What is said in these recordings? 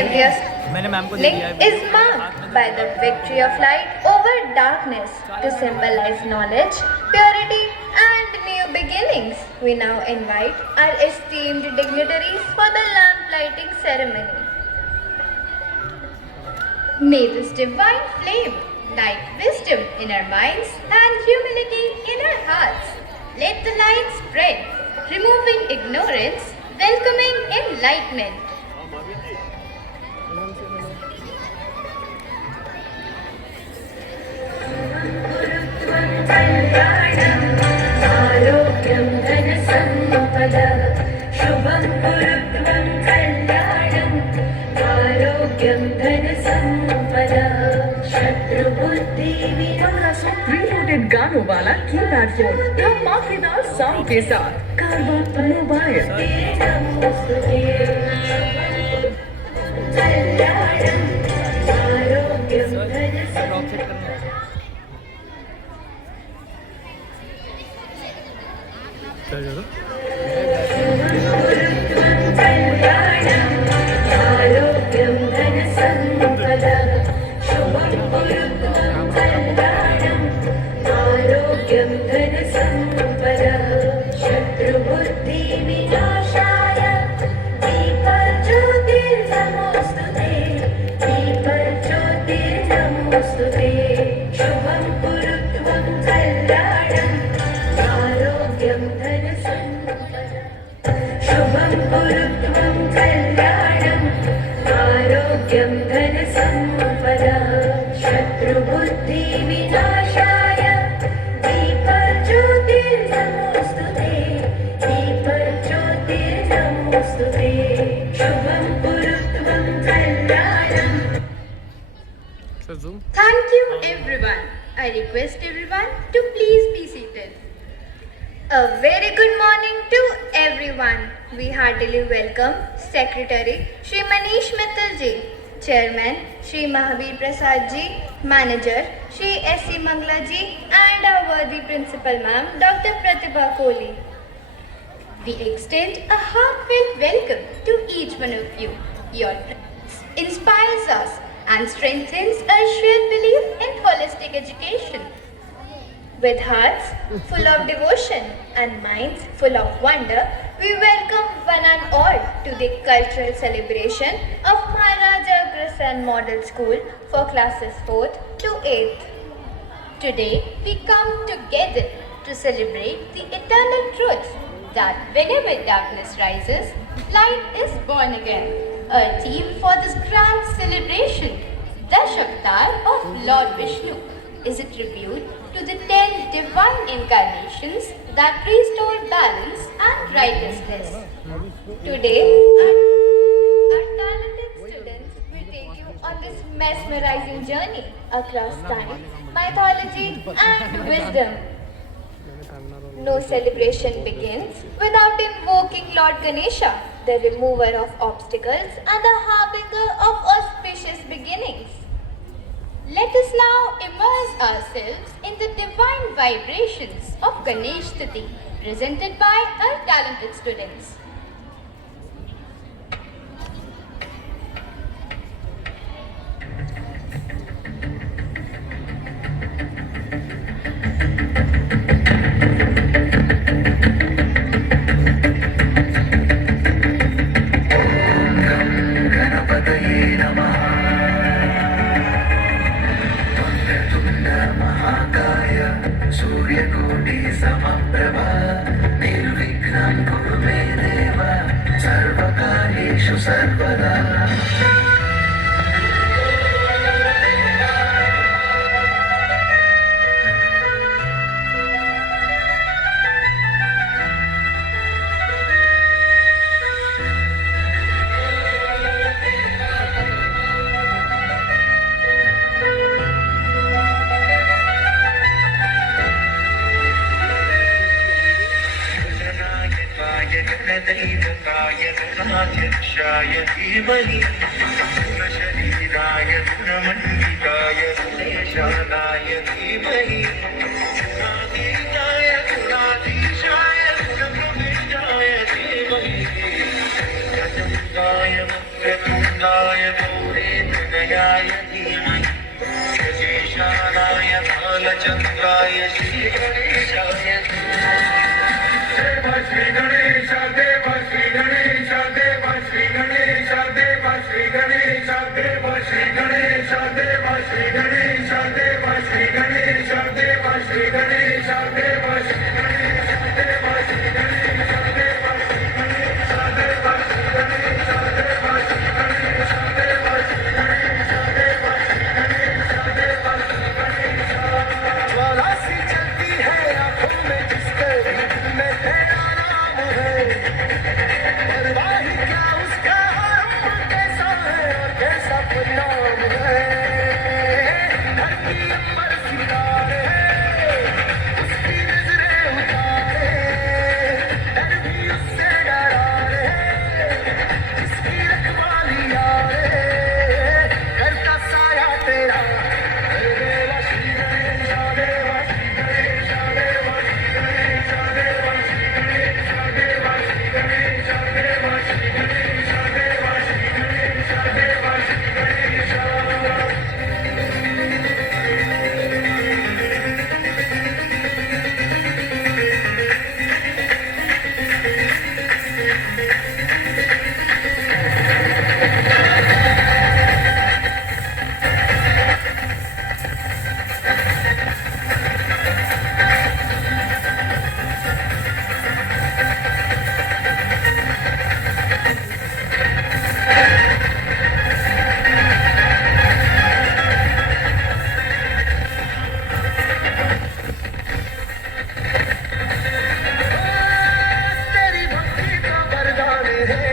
Savior's link is marked by the victory of light over darkness to symbolize knowledge, purity, and new beginnings. We now invite our esteemed dignitaries for the lamp lighting ceremony. May this divine flame light wisdom in our minds and humility in our hearts. Let the light spread, removing ignorance, welcoming enlightenment. Pre-loaded गानों वाला keypad phone धमाकेदार sound के साथ carbon mobile. Thank you everyone. I request everyone to please be seated. A very good morning to everyone. We heartily welcome Secretary Shri Manish Mittal ji, Chairman Shri Mahavir Prasad ji, Manager Shri S.C. Mangla ji, and our worthy Principal Ma'am Dr. Pratibha Kohli. We extend a heartfelt welcome to each one of you. Your presence inspires us and strengthens our shared belief in holistic education. With hearts full of devotion and minds full of wonder, we welcome one and all to the cultural celebration of Maharaja Agrasen Model School for classes 4th to 8th. Today, we come together to celebrate the eternal truth that whenever darkness rises, light is born again. A theme for this grand celebration, Dashavatar of Lord Vishnu, is a tribute to the 10 divine incarnations that restore balance and righteousness. Today, our talented students will take you on this mesmerizing journey across time, mythology, and wisdom. No celebration begins without invoking Lord Ganesha, the remover of obstacles and the harbinger of auspicious beginnings. Let us now immerse ourselves in the divine vibrations of Ganesh Stuti, presented by our talented students. सूर्यकोटि समप्रभा निर्विघ्नं कुरु मे देव सर्वकार्येषु सर्वदा। दैवताय गुणाध्यक्षाय धीमहि गुणशरीराय गुणमण्डिताय गुणेशानाय धीमहि गुणातीताय गुणाधीशाय गुणप्रविष्टाय धीमहि गजमुखाय वक्रतुण्ड मुकुन्दाय गौरीतनयाय धीमहि गजेशानाय बालचन्द्राय श्रीगणेशाय देव श्री गणेश देव श्री गणेश देव श्री गणेश देव श्री गणेश देव श्री गणेश देव श्री गणेश देव श्री गणेश देव श्री गणेश देव श्री गणेश देव श्री गणेश देव श्री गणेश देव श्री गणेश देव श्री गणेश देव श्री गणेश देव श्री गणेश देव श्री गणेश ज्वाला सी चलती है आंखों में जिसके दिल में तेरा नाम है परवाह ही क्या उसका हम कैसा है और कैसा परिणाम है धरती अंबर सितारे उसकी नजरें उतारे डर भी उससे डरा रे इसकी रखवाली यारे करता साया तेरा देवा श्री गणेश देवा श्री गणेश देवा श्री गणेश देवा श्री गणेश देवा श्री गणेश देवा श्री गणेश देवा श्री गणेश देवा श्री गणेश तेरी भक्ति का वरदान है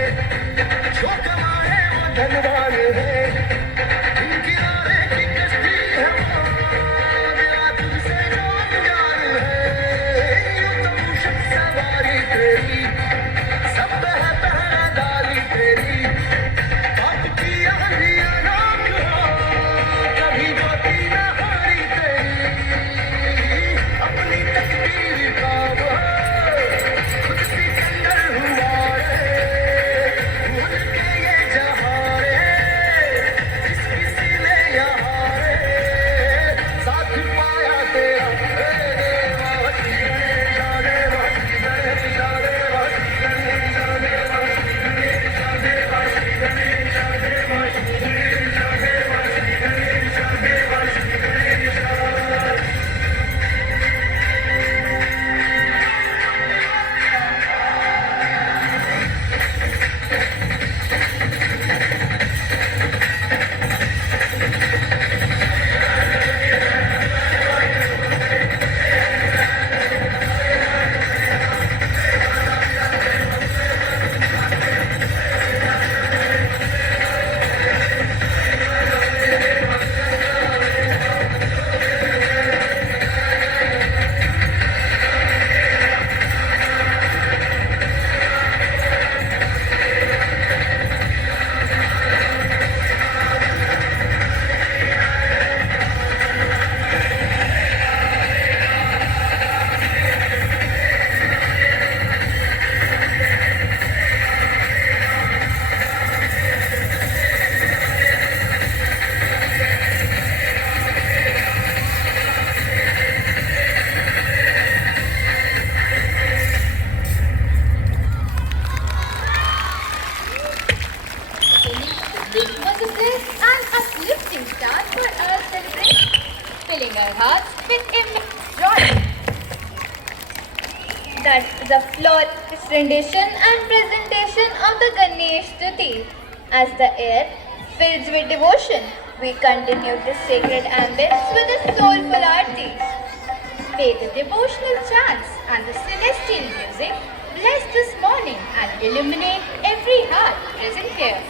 जो कमाए वो धनवान है इन किनारे की कश्ती है वो मेरा तुझसे जो प्यार है यूं तो मुश्क सवारी तेरी सब है पहरेदारी तेरी बात की आंधियां राख हो कभी जोती न हारी तेरी अपनी तकदीर का वो खुद सिकंदर हुआ रे भूल के ये जहां रे जिस किसी ने यहाँ रे साथ पाया तेरा देवा श्री गणेश देवा श्री गणेश देवा श्री गणेश देवा श्री गणेश देवा श्री गणेश देवा श्री गणेश देवा श्री गणेश देवा Shri Ganesh Was a blessed and uplifting start for our celebration, filling our hearts with immense joy. That's the flawless rendition and presentation of the Ganesh Stuti. As the air fills with devotion, we continue this sacred ambience with a soulful aarti. May the devotional chants and the celestial music bless this morning and illuminate every heart present here.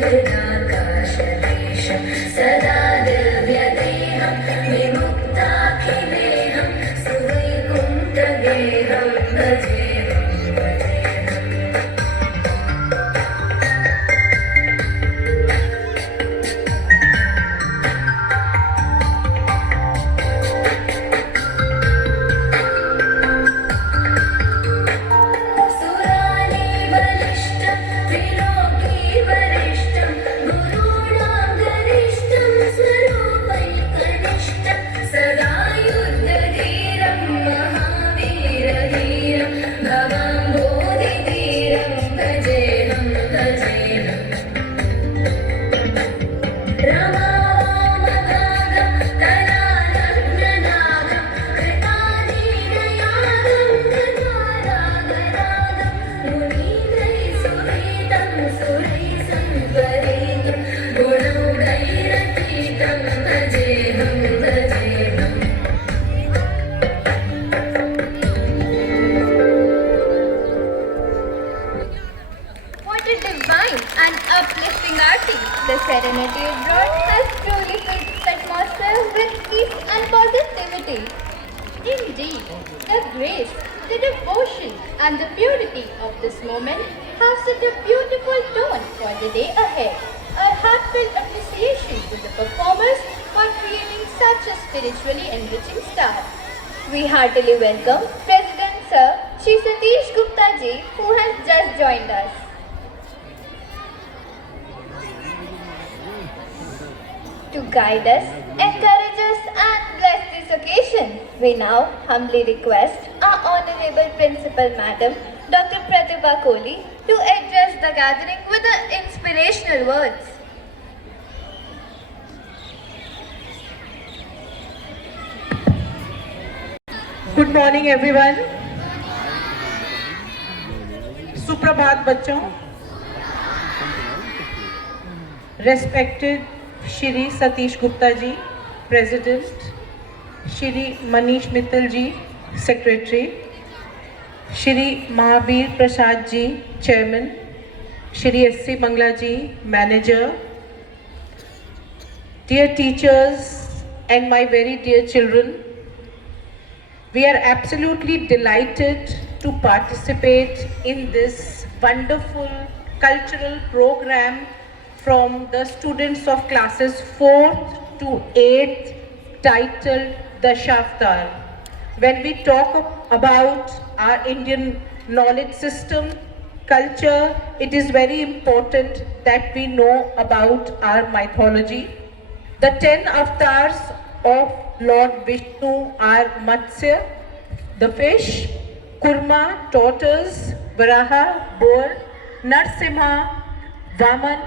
हृदाकाशदेशं सदा दिव्यदेहं विमुक्ताखिलेहं सुवैकुण्ठगेहं भजेहं सुरानि बलिष्ठं त्रिलोकी वरिष्ठं गुरूणां गरिष्ठं स्वरूपैकनिष्ठं सदा युद्धधीरं महावीरधीरं भवां बोधिधीरं भजेहं भजेहम् रमावामभागं कलानग्ननागं कृताधीनयागं गजारागरागं मुनीन्द्रैः सुहीतं सुरैः संपरीतं गुणौघैरतीतं भजेहं भजेहम् What a divine and uplifting arti the serenity you brought has truly filled the atmosphere with peace and positivity. Indeed, the grace, the devotion, and the purity of this moment have set a beautiful tone for the day ahead. A heartfelt appreciation to the performers for creating such a spiritually enriching start. We heartily welcome President Sir Shri Satish Gupta ji, who has just joined us. To guide us, encourage us, and bless this occasion, we now humbly request our Honorable Principal Madam, Dr. Pratibha Kohli, to address the gathering with the inspirational words. Good morning everyone. सुप्रभात बच्चों। Respected Shri Satish Gupta ji president, Shri Manish Mittal ji secretary, Shri Mahavir Prasad ji chairman, Shri S C. Mangla ji manager, dear teachers and my very dear children, we are absolutely delighted to participate in this wonderful cultural program from the students of classes 4th to 8th titled Dashavatar. When we talk about our Indian knowledge system, culture, it is very important that we know about our mythology. The 10 avatars of Lord Vishnu are Matsya, the fish, Kurma, tortoise, Varaha, boar, Narsimha, Vaman,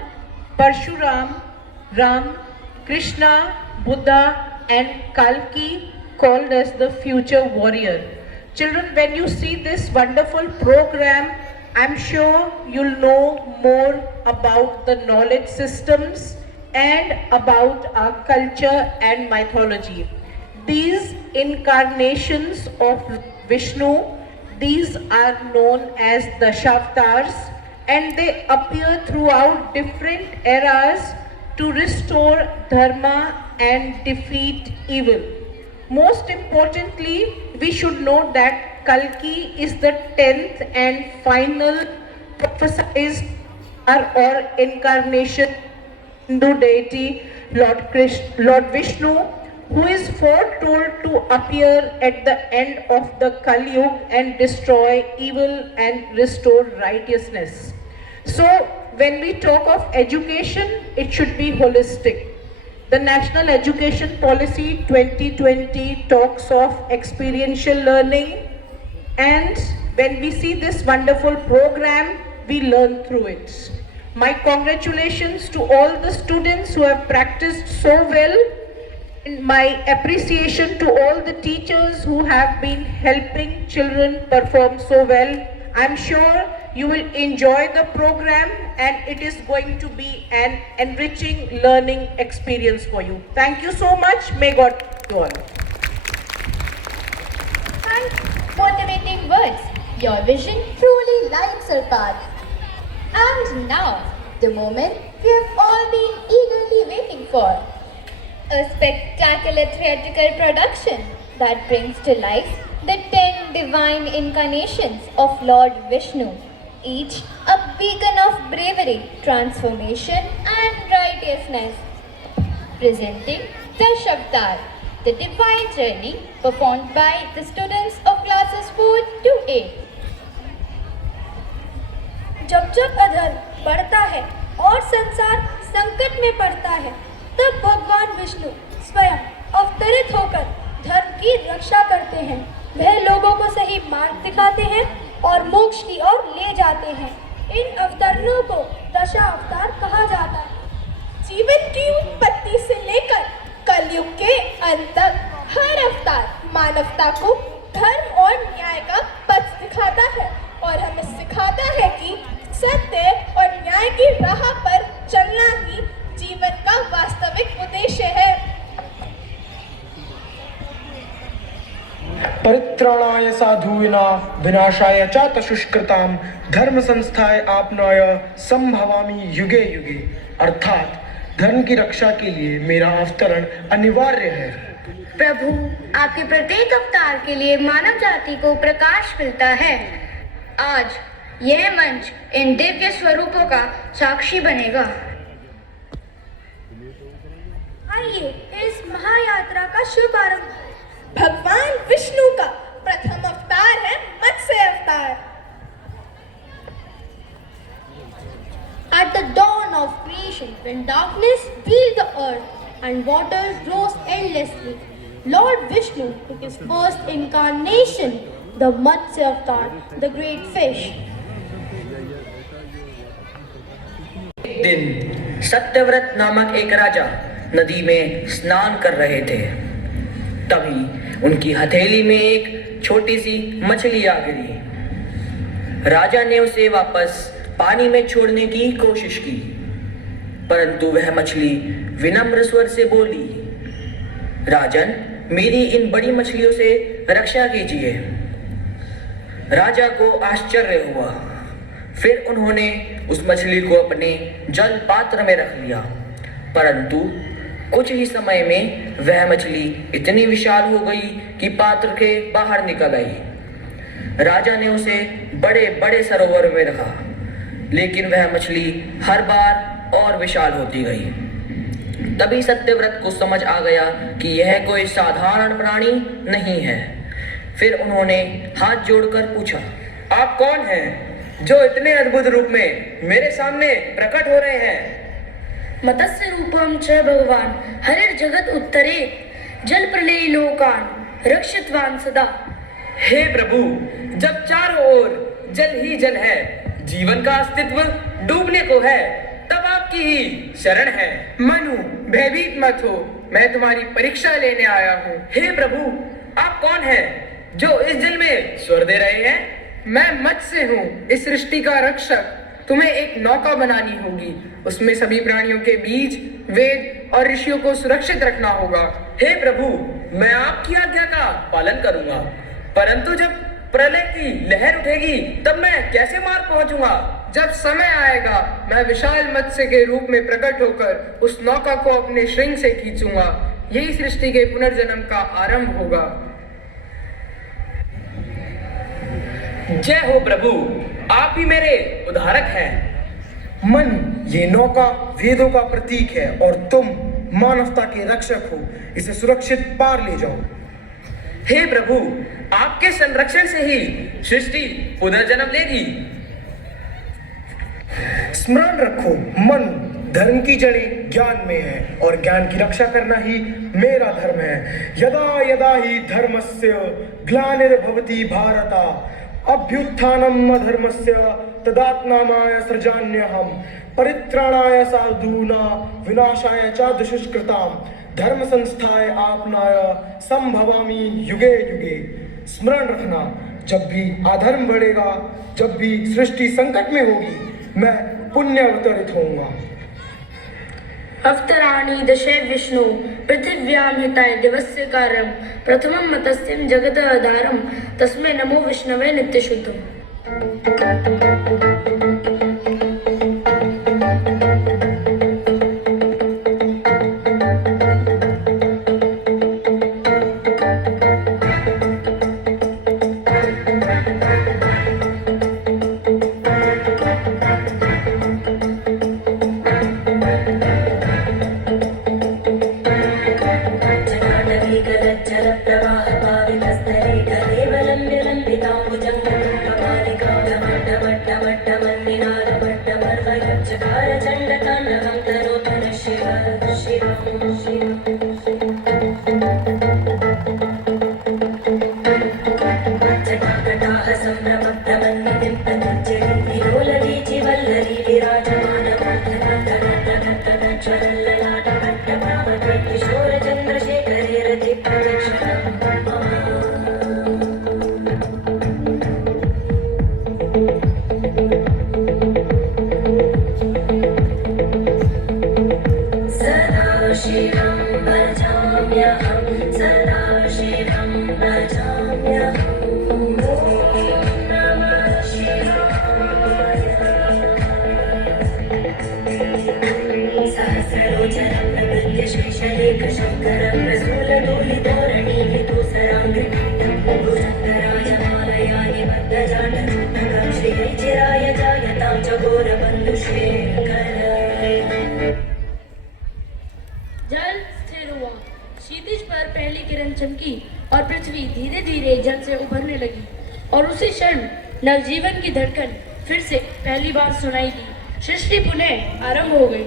Parshuram, Ram, Krishna, Buddha, and Kalki, called as the future warrior. Children, when you see this wonderful program, I'm sure you'll know more about the knowledge systems and about our culture and mythology. These incarnations of Vishnu, these are known as the Dashavatars, and they appear throughout different eras to restore dharma and defeat evil. Most importantly, we should know that Kalki is the 10th and final prophesied or incarnation Hindu deity Lord Vishnu, who is foretold to appear at the end of the Kali Yuga and destroy evil and restore righteousness. So when we talk of education, it should be holistic. The National Education Policy 2020 talks of experiential learning, and when we see this wonderful program, we learn through it. My congratulations to all the students who have practiced so well. My appreciation to all the teachers who have been helping children perform so well. I'm sure you will enjoy the program and it is going to be an enriching learning experience for you. Thank you so much. May God bless you all. Thanks, motivating words. Your vision truly lights our path. And now, the moment we have all been eagerly waiting for. A spectacular theatrical production that brings to life the 10 divine incarnations of Lord Vishnu, each a beacon of bravery, transformation and righteousness. Presenting Dashavtar, the divine journey performed by the students of classes 4 to 8. जब जब अधर्म बढ़ता है और संसार संकट में पड़ता है, तब भगवान विष्णु स्वयं अवतरित होकर धर्म की रक्षा करते हैं। वह लोगों को सही मार्ग दिखाते हैं और मोक्ष की ओर ले जाते हैं। इन अवतरणों को दशा अवतार कहा जाता है। जीवन की उत्पत्ति से लेकर कलयुग के अंत तक हर अवतार मानवता को धर्म और न्याय का पथ दिखाता है और हमें सिखाता है कि सत्य और न्याय की राह पर चलना ही जीवन का वास्तविक उद्देश्य है। परित्राणाय साधूनां विनाशाय च दुष्कृतां धर्म संस्थाय आपनाय संभवामि युगे युगे। अर्थात धर्म की रक्षा के लिए मेरा अवतरण अनिवार्य है। प्रभु, आपके प्रत्येक अवतार के लिए मानव जाति को प्रकाश मिलता है। आज यह मंच इन दिव्य स्वरूपों का साक्षी बनेगा। आइए इस महायात्रा का शुभारंभ। भगवान विष्णु का प्रथम अवतार है मत्स्य अवतार। At the dawn of creation, when darkness filled the earth and waters rose endlessly, Lord Vishnu took his first incarnation, the Matsya Avatar, the great fish. एक दिन सत्यव्रत नामक एक राजा नदी में स्नान कर रहे थे। तभी उनकी हथेली में एक छोटी सी मछली आ गिरी। राजा ने उसे वापस पानी में छोड़ने की कोशिश की, परंतु वह मछली विनम्र स्वर से बोली, राजन, मेरी इन बड़ी मछलियों से रक्षा कीजिए। राजा को आश्चर्य हुआ। फिर उन्होंने उस मछली को अपने जल पात्र में रख लिया, परंतु कुछ ही समय में वह मछली इतनी विशाल हो गई कि पात्र के बाहर निकल आई। राजा ने उसे बड़े बड़े सरोवर में रखा, लेकिन वह मछली हर बार और विशाल होती गई। तभी सत्यव्रत को समझ आ गया कि यह कोई साधारण प्राणी नहीं है। फिर उन्होंने हाथ जोड़कर पूछा, आप कौन हैं जो इतने अद्भुत रूप में मेरे सामने प्रकट हो रहे हैं? मत्स्य रूपम च भगवान हरिर जगत उत्तरे जल प्रलय लोकान रक्षितवान सदा। हे प्रभु, जब चारों ओर जल ही जल है, जीवन का अस्तित्व डूबने को है, तब आपकी ही शरण है। मनु, भयभीत मत हो, मैं तुम्हारी परीक्षा लेने आया हूँ। हे प्रभु, आप कौन हैं जो इस जल में स्वर दे रहे हैं? मैं मत्स्य हूँ, इस सृष्टि का रक्षक। तुम्हें एक नौका बनानी होगी, उसमें सभी प्राणियों के बीज, वेद और ऋषियों को सुरक्षित रखना होगा। हे प्रभु, मैं आपकी आज्ञा का पालन करूंगा, परंतु जब प्रलय की लहर उठेगी तब मैं कैसे मार्ग पहुंचूंगा? जब समय आएगा, मैं विशाल मत्स्य के रूप में प्रकट होकर उस नौका को अपने श्रृंग से खींचूंगा। यही सृष्टि के पुनर्जन्म का आरंभ होगा। जय हो प्रभु, आप ही मेरे उद्धारक हैं। मन, ये नौका वेदों का प्रतीक है और तुम मानवता के रक्षक हो। इसे सुरक्षित पार ले जाओ। हे प्रभु, आपके संरक्षण से ही सृष्टि पुनर्जन्म लेगी। स्मरण रखो, मन, धर्म की जड़ें ज्ञान में है और ज्ञान की रक्षा करना ही मेरा धर्म है। यदा यदा ही धर्मस्य ग्लानिर्भवति भारत अभ्युत्थानम् अधर्मस्य तदात्माय सृजाम्यहम् परित्राणाय साधूनां विनाशाय च दुष्कृतां धर्म संस्थाय आपनाय संभवामि युगे युगे। स्मरण रखना, जब भी अधर्म बढ़ेगा, जब भी सृष्टि संकट में होगी, मैं पुण्य अवतरित होऊंगा। अवतराणि दशे विष्णु पृथिव्यां हिताय दिवस्य कार्यं प्रथमं मत्स्यं जगत आधारं तस्मै नमो विष्णवे नित्यशुद्धम्। चकार चंड तांडवं करोतु नः शिवः शिवः जटाकटाः सम्भ्रमभ्रमन्नितिं पतञ्जलि विलोलवीचि वल्लरी विराजमानमोहनज्वलल्ललाटपट्टभावके किशोरचन्द्रशेखरे रति प्रदक्षिणम् सदा शिवं भजाम्यहं सदा शिवं भजाम्यहम् सहस्रलोचनं नृत्य श्रीशलेखशङ्करं रसूलदोलितोरणीहितोसराङ्गीतं भुजङ्गराजमालयानि बद्धजाटरूपकं श्रीचिराय जायतां च घोरबन्धुशेखर जल स्थिर हुआ, क्षितिज पर पहली किरण चमकी और पृथ्वी धीरे धीरे जल से उभरने लगी और उसी क्षण नवजीवन की धड़कन फिर से पहली बार सुनाई दी। सृष्टि पुनः आरंभ हो गई।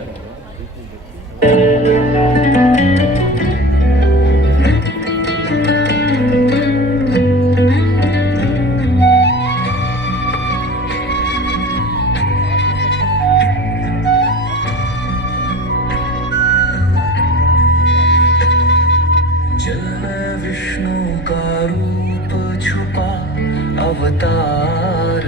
जल में विष्णु का रूप छुपा अवतार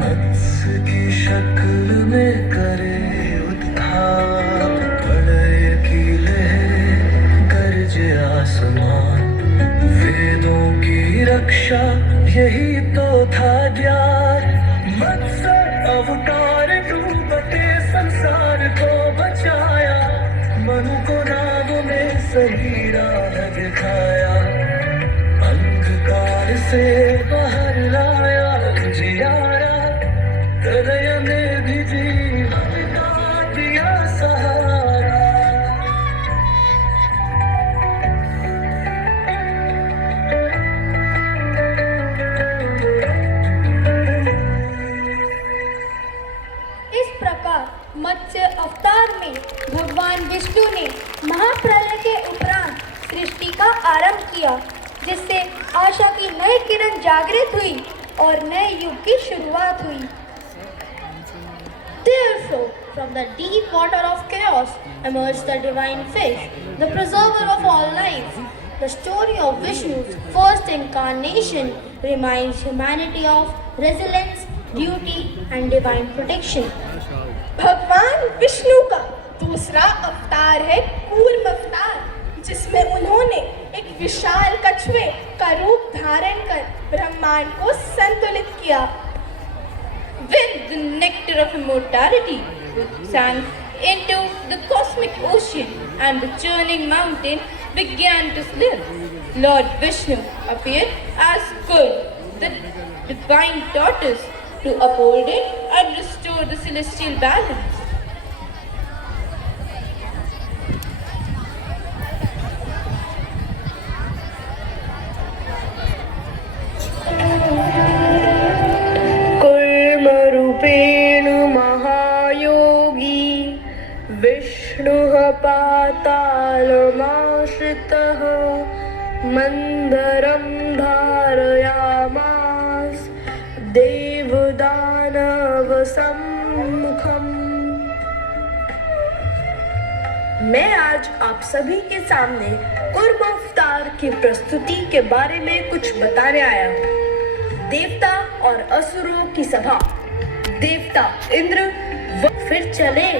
मत्स्य की शक्ल में करे उद्धार प्रलय की लहरें गरजे आसमान वेदों की रक्षा यही तो था ज्ञान मत्स्य अवतार डूबते संसार को बचाया मनु को नाग में सही राह दिखाया अंधकार से बाहर लाया जियारा हृदय में भी जीवन का दिया सहारा इस प्रकार मत्स्य अवतार में भगवान विष्णु ने महाप्रलय के उपरांत सृष्टि का आरंभ किया, जिससे आशा की नई किरण जागृत हुई और नए युग की शुरुआत हुई। Therefore, from the deep water of chaos emerged the divine fish, the preserver of all life. The story of Vishnu's first incarnation reminds humanity of resilience, duty, and divine protection. भगवान विष्णु का दूसरा अवतार है कूर्म अवतार, जिसमें उन्होंने एक विशाल कछुए का रूप धारण कर ब्रह्मांड को संतुलित किया। When the nectar of immortality sank into the cosmic ocean and the churning mountain began to slip, Lord Vishnu appeared as good, the divine tortoise, to uphold it and restore the celestial balance. कूर्मरूपेण महायोगी विष्णुः पातालमाश्रितः मन्दरं धारयामास देवदानवसम्मुखम्। मैं आज आप सभी के सामने कूर्म अवतार की प्रस्तुति के बारे में कुछ बताने आया हूँ। देवता और असुरों की सभा। देवता इंद्र फिर चले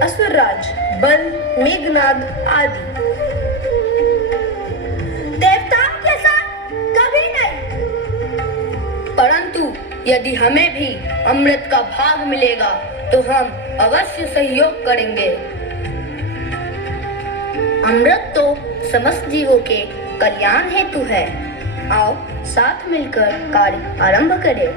असुरराज बल मेघनाद आदि। देवता के साथ कभी नहीं, परंतु यदि हमें भी अमृत का भाग मिलेगा तो हम अवश्य सहयोग करेंगे। अमृत तो समस्त जीवों के कल्याण हेतु है। आओ साथ मिलकर कार्य आरंभ करें।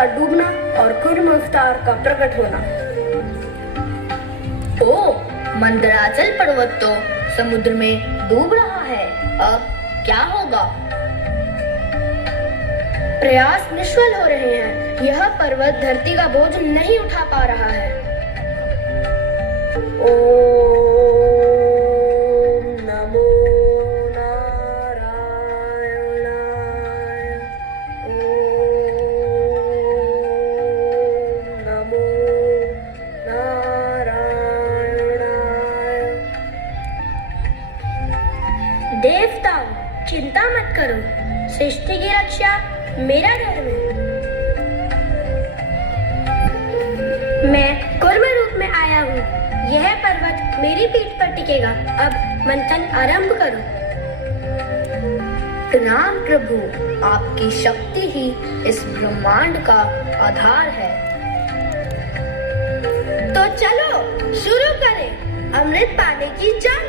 का डूबना और कुर्म अवतार का प्रकट होना। ओ, मंदराचल पर्वत तो समुद्र में डूब रहा है, अब क्या होगा? प्रयास निष्फल हो रहे हैं। यह पर्वत धरती का बोझ नहीं उठा पा रहा है। ओम नमो नारायणाय। ओम नमो नारायणाय। देवताओं, चिंता मत करो, सृष्टि की रक्षा मेरा धर्म है। मैं कुर्म रूप में आया हूँ। यह पर्वत मेरी पीठ पर टिकेगा। अब मंथन आरंभ करो। प्रणाम प्रभु, आपकी शक्ति ही इस ब्रह्मांड का आधार है। तो चलो शुरू करें अमृत पाने की जंग।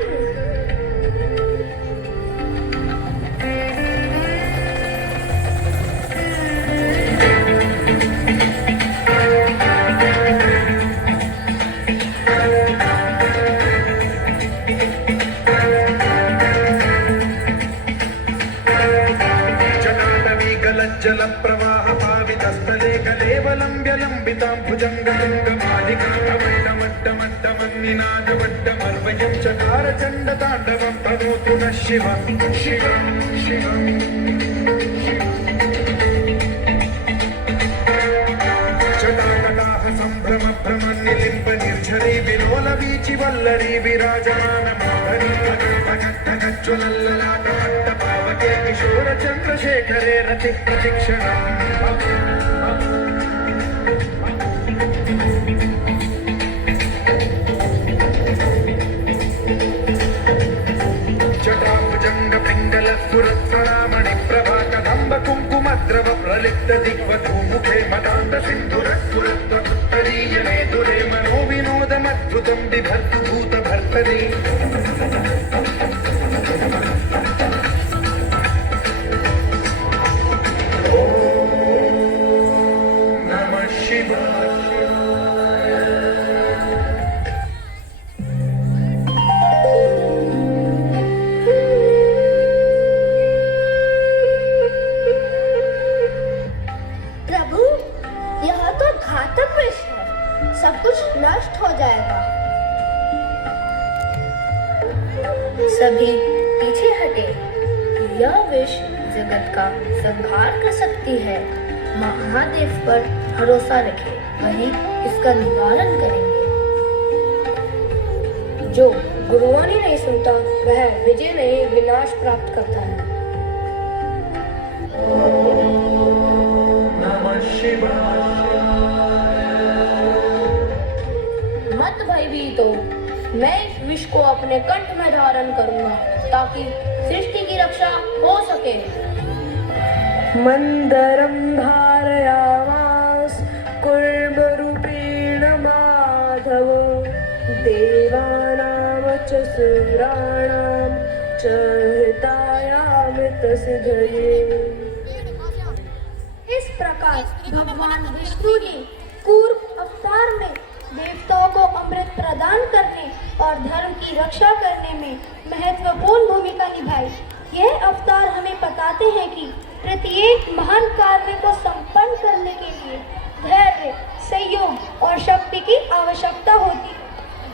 जल प्रवाह पावितस्थले कलेवलम्ब्य लम्बितां भुजङ्गतुङ्गमालिकामट्टमट्टमन्निनादवट्टमर्वयं चकार चण्डताण्डवं तनोतु नः शिवं शिवं शिवं। जटाकटाह सम्भ्रम भ्रमन्निलिम्ब निर्झरी विलोल वीचि वल्लरी विराजमानमोहरी ज्वलल्ललाटमट्टपावके किशोर चन्द्रशेखरे रति प्रतिक्षणम्। जटाभुजङ्ग पिङ्गल सुरत्सरामणि प्रभा कदम्ब कुङ्कुमद्रव प्रलिप्त दिग्वधूमुखे मदान्त सिन्धुरस्फुरत्वत्तरीयने दुरे मनो विनोदमद्भुतं बिभर्तु भूतभर्तरि। प्रभु, यह तो घातक विष है, सब कुछ नष्ट हो जाएगा। सभी पीछे हटे। यह विष जगत का संहार कर सकती है। महादेव पर भरोसा रखें, वही इसका निवारण करेंगे। जो गुरुवाणी नहीं सुनता वह विजय नहीं विनाश प्राप्त करता है। मत भयभीत हो, मैं इस विष को अपने कंठ में धारण करूंगा ताकि सृष्टि की रक्षा हो सके। मंदरम धारयामास कुर्मरूपेण माधव देवानां च सुराणां च हितायामितसिद्धये। इस प्रकार भगवान विष्णु ने कूर्म अवतार में देवताओं को अमृत प्रदान करने और धर्म की रक्षा करने में महत्वपूर्ण भूमिका निभाई। यह अवतार हमें बताते हैं कि प्रत्येक महान कार्य को संपन्न करने के लिए धैर्य, संयोग और शक्ति की आवश्यकता होती है।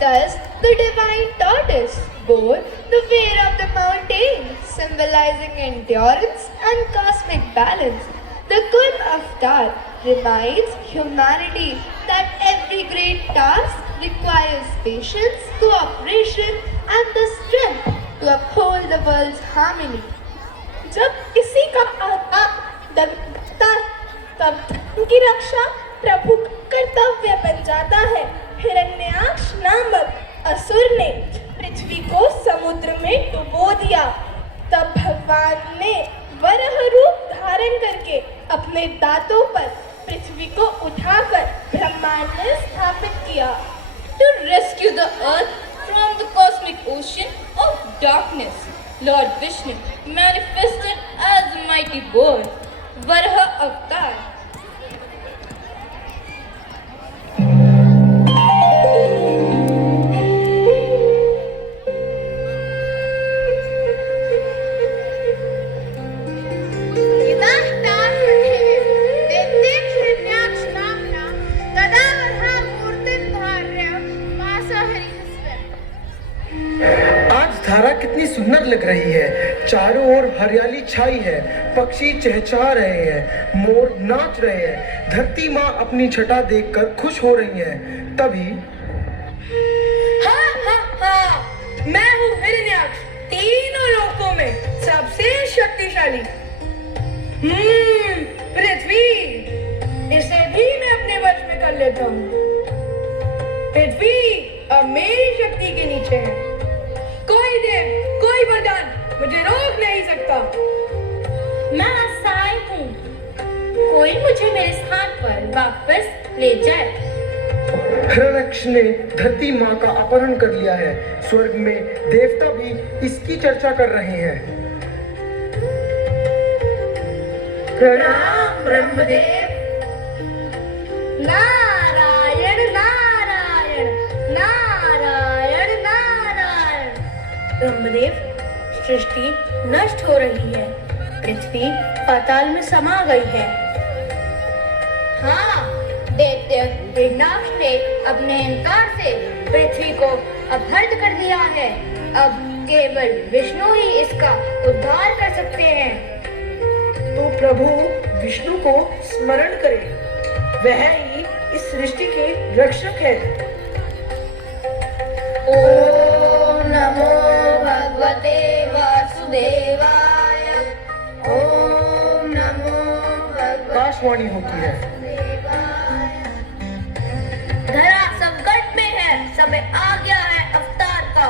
Thus, the divine tortoise bore the weight of the mountain, symbolizing endurance and cosmic balance. The Kurm Avatar reminds humanity that every great task requires patience, cooperation, and the strength to uphold the world's harmony. जब किसी का आत्मा दबता तब धर्म की रक्षा प्रभु का कर्तव्य बन जाता है। हिरण्याक्ष नामक असुर ने पृथ्वी को समुद्र में डुबो दिया। तब भगवान ने वराह रूप धारण करके अपने दांतों पर पृथ्वी को उठाकर ब्रह्मांड में स्थापित किया। To rescue the earth from the cosmic ocean of darkness, Lord Vishnu manifested as a mighty boar, Varaha Avatar. सुंदर लग रही है। चारों ओर हरियाली छाई है, पक्षी चहचहा रहे हैं, मोर नाच रहे हैं। धरती माँ अपनी छटा देखकर खुश हो रही है। तभी हाँ, मैं हूँ हिरण्याक्ष, तीनों लोकों में सबसे शक्तिशाली। पृथ्वी, इसे भी मैं अपने वश में कर लेता हूँ। पृथ्वी अब मेरी शक्ति के नीचे है। कोई देव, कोई वरदान मुझे रोक नहीं सकता। मैं असहाय हूँ, कोई मुझे मेरे स्थान पर वापस ले जाए। हिरण्यक्ष ने धरती माँ का अपहरण कर लिया है। स्वर्ग में देवता भी इसकी चर्चा कर रहे हैं। प्रणाम ब्रह्मदेव। नारायण नारायण नारायण नारायण। ब्रह्मदेव, सृष्टि नष्ट हो रही है, पृथ्वी पाताल में समा गई है। हाँ, दैत्य हिरण्याक्ष ने अपने अहंकार से पृथ्वी को अपहृत कर दिया है। अब केवल विष्णु ही इसका उद्धार कर सकते हैं। तो प्रभु विष्णु को स्मरण करें, वह ही इस सृष्टि के रक्षक है। ओम नमो भगवते वासुदेवाय। ओम नमो भगवते आकाशवाणी होती है। धरा संकट में है, समय आ गया है अवतार का।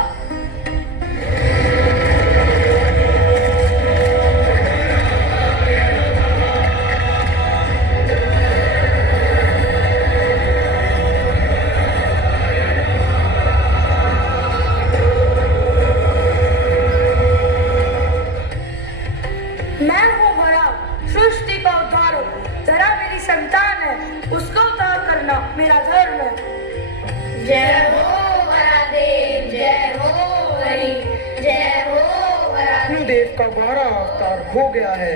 मैं हूँ धरा, सृष्टि का उद्धारक। धरा मेरी संतान है, उसका उद्धार करना मेरा धर्म है। जय हो वरादेव, जय हो हरि, जय हो वरादेव। विष्णुदेव का 12 अवतार हो गया है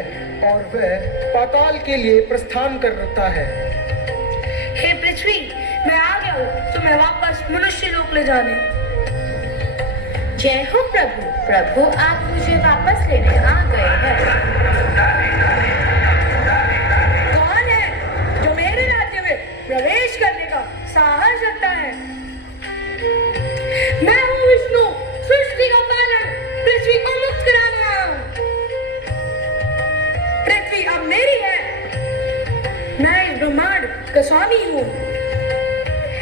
और वह पाताल के लिए प्रस्थान करता है। हे पृथ्वी, मैं आ गया हूँ तुम्हें वापस मनुष्य लोक ले जाने। जय हो प्रभु, प्रभु आप मुझे वापस लेने आ गए हैं। कौन है जो मेरे राज्य में प्रवेश करने का साहस रखता है? मैं हूँ विष्णु, सृष्टि का पालन, पृथ्वी को मुक्त कराने आया हूँ। पृथ्वी अब मेरी है, मैं इस ब्रह्मांड का स्वामी हूँ।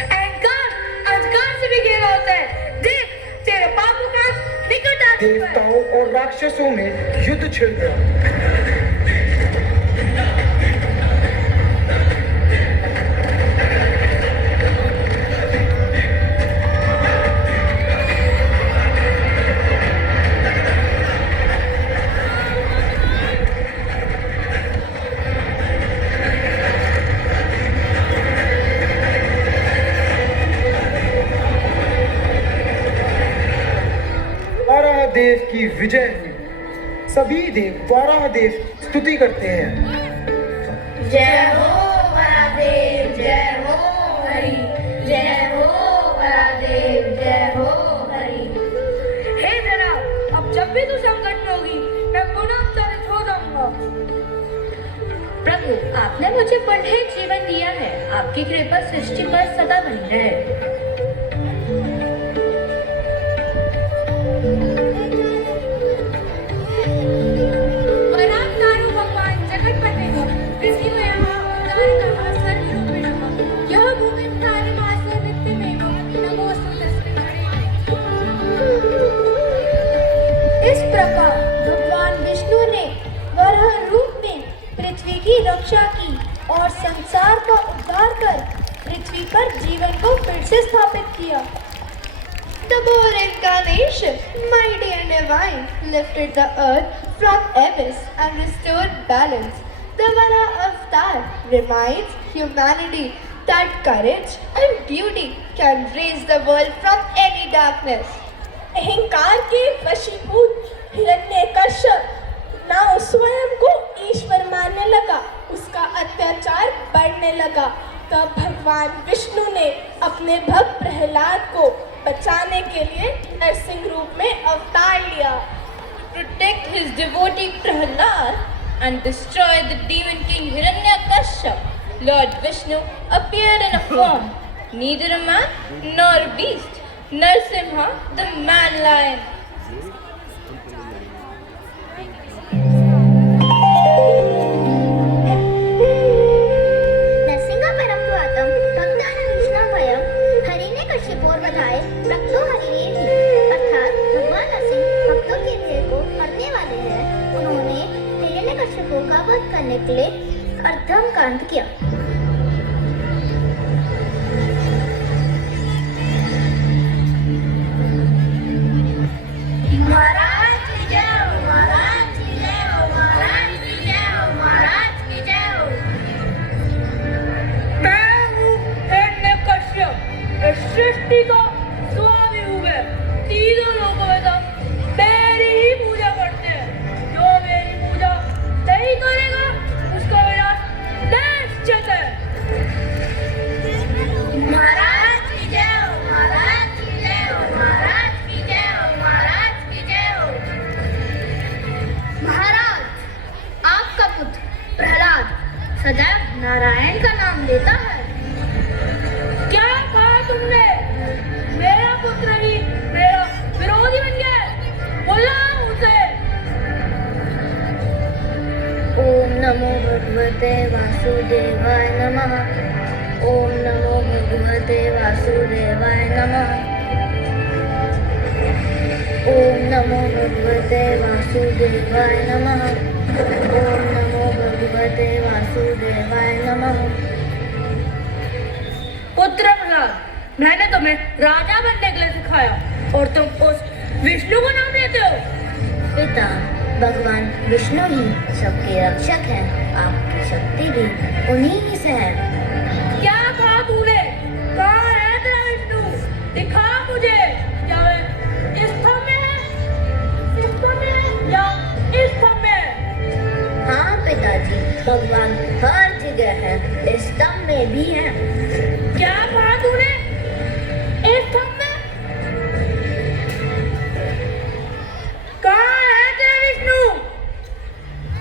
अहंकार अंधकार से भी गहरा होता है। देख, तेरे पापों का निकट आ चुका है। देवताओं और राक्षसों में युद्ध छिड़ गया। देव की विजय हुई। सभी देव वाराह देव स्तुति करते हैं। जय हो वरादेव, जय हो हरि, जय हो वरादेव, जय हो हरि। हे धरा, अब जब भी तू संकट में होगी, मैं पुनः अवतरित हो जाऊंगा। प्रभु, आपने मुझे पुनः जीवन दिया है, आपकी कृपा सृष्टि पर सदा बनी रहे। इस प्रकार भगवान विष्णु ने वराह रूप में पृथ्वी की रक्षा की और संसार का उद्धार कर पृथ्वी पर जीवन को फिर से स्थापित किया। The bold incarnation, mighty and divine, lifted the earth from abyss and restored balance. The Varaha Avatar reminds humanity that courage and beauty can raise the world from any darkness. अहंकार के वशीभूत हिरण्यकश्यप ना स्वयं को ईश्वर मानने लगा, उसका अत्याचार बढ़ने लगा। तब भगवान विष्णु ने अपने भक्त प्रहलाद को बचाने के लिए नरसिंह रूप में अवतार लिया। protect his devotee Prahlad and destroy the demon king Hiranyakashipu, Lord Vishnu appeared in a form, neither a man nor a beast, Narsimha, the man-lion. नरसिंहपरम भक्तान विष्णुभयम हरिने कश्यपोर्वधाय प्रक्तो हरिने भी अर्थात भगवान नरसिंह भक्तों के भय को हरने वाले हैं। उन्होंने हिरण्यकश्यप का वध करने के लिए अधर्म कांड किया। महाराज की जय हो, महाराज की जय हो, महाराज की जय हो, महाराज की जय हो। मैं हूँ हिरण्यकश्यप, इस सृष्टि का स्वामी हूँ मैं। तीनों लोगों में तो मेरी ही पूजा करते हैं। जो मेरी पूजा नहीं करेगा उसका विनाश निश्चित है। महाराज की जय हो, महाराज की जय हो, महाराज की जय हो, महाराज की जय हो। महाराज, आपका पुत्र प्रहलाद सदैव नारायण का नाम लेता है। क्या कहा तुमने? मेरा पुत्र ही मेरा विरोधी बन गया है। बुलाओ उसे। ओम नमो भगवते वासुदेवाय नमः। ओम नमो भगवते वासुदेवाय नमः। ओम नमो भगवते वासुदेवाय नमः। ओम नमो भगवते वासुदेवाय नमः। पुत्र प्रहलाद, मैंने तुम्हें राजा बनने के लिए सिखाया और तुम उस विष्णु को नाम लेते हो। पिता, भगवान विष्णु ही सबके रक्षक हैं। आपकी शक्ति भी उन्हीं ही से है। क्या कहा तूने? कहाँ है तेरा विष्णु? दिखा मुझे। क्या वे इस स्तंभ में है? इस स्तंभ में है या इस स्तंभ में है? हाँ पिताजी, भगवान हर जगह है, इस स्तंभ में भी है। क्या कहा तूने? इस स्तंभ में? कहाँ है तेरा विष्णु?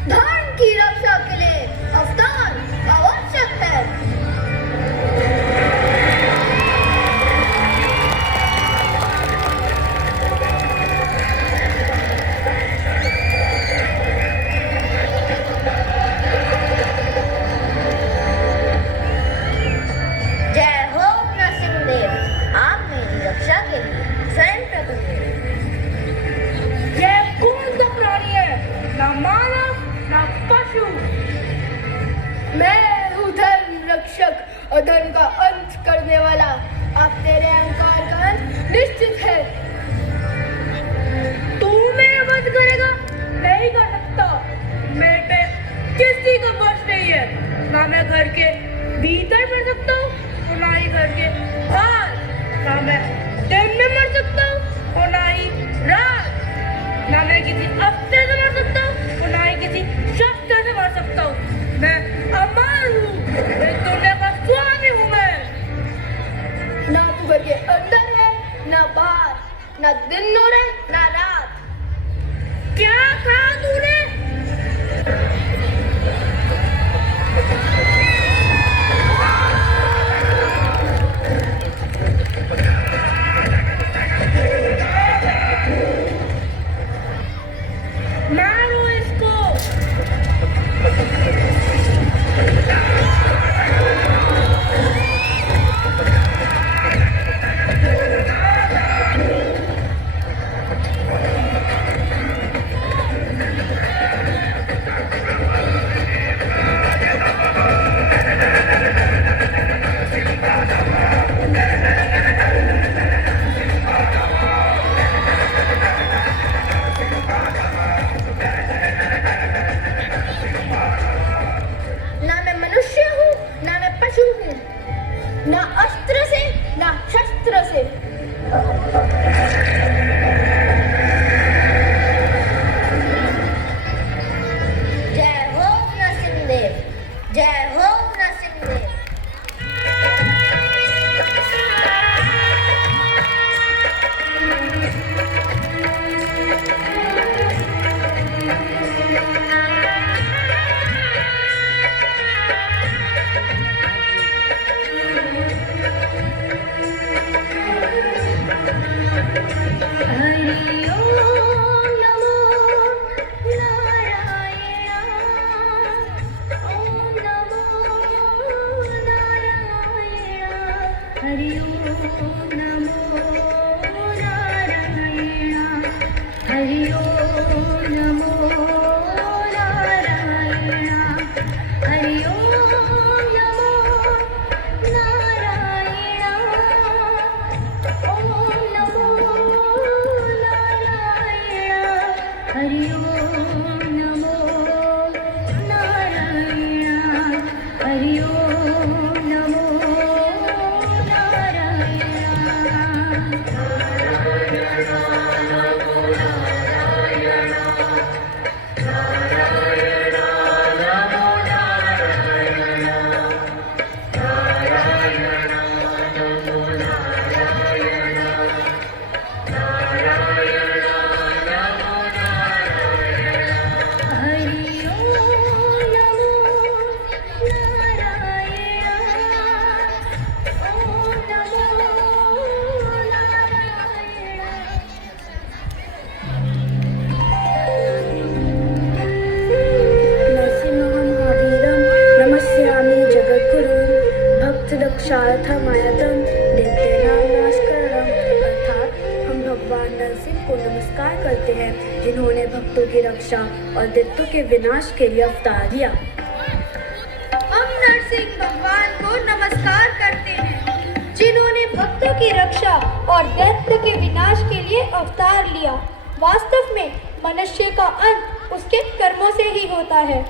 धर्म की रक्षा के लिए अवतार आवश्यक है। जय हो नरसिंहदेव, आप मेरी रक्षा के लिए स्वयं प्रकट हुए। ये कौन सा प्राणी है? ना मानव ना पशु। मैं हूँ धर्म रक्षक, अधर्म का अंत करने वाला। अब तेरे अहंकार का अंत निश्चित है। तू मेरा वध करेगा? नहीं कर सकता। मेरे पे किसी का बस नहीं है। ना मैं घर के भीतर मर सकता हूँ और ना ही घर के बाहर। ना मैं दिन में मर सकता हूँ और ना ही रात। ना मैं किसी अस्त्र से मर सकता हूँ और ना ही किसी शस्त्र से मर सकता हूँ। मैं अमर हूँ। इस दुनिया का स्वामी हूँ मैं। ना तू घर के अंदर है ना बाहर, ना दिन नूर है ना रात। क्या कहा तूने? मारो इसको। ना मैं मनुष्य हूँ ना मैं पशु हूँ, ना अस्त्र से ना शस्त्र से। जय हो नरसिंहदेव, जय हो नरसिंहदेव। हरि ओम नमो नारायण हरि ओम नमो नारायण हरि ओम नमो नारायण ओम नमो नारायण हरि ओम नमो नारायण हरि ओम नमो क्षार्थमायतम नित्यनाम नाशकरणम, अर्थात हम भगवान नरसिंह को नमस्कार करते हैं जिन्होंने भक्तों की रक्षा और दैत्यों के विनाश के लिए अवतार लिया। हम नरसिंह भगवान को नमस्कार करते हैं जिन्होंने भक्तों की रक्षा और दैत्य के विनाश के लिए अवतार लिया। वास्तव में मनुष्य का अंत उसके कर्मों से ही होता है।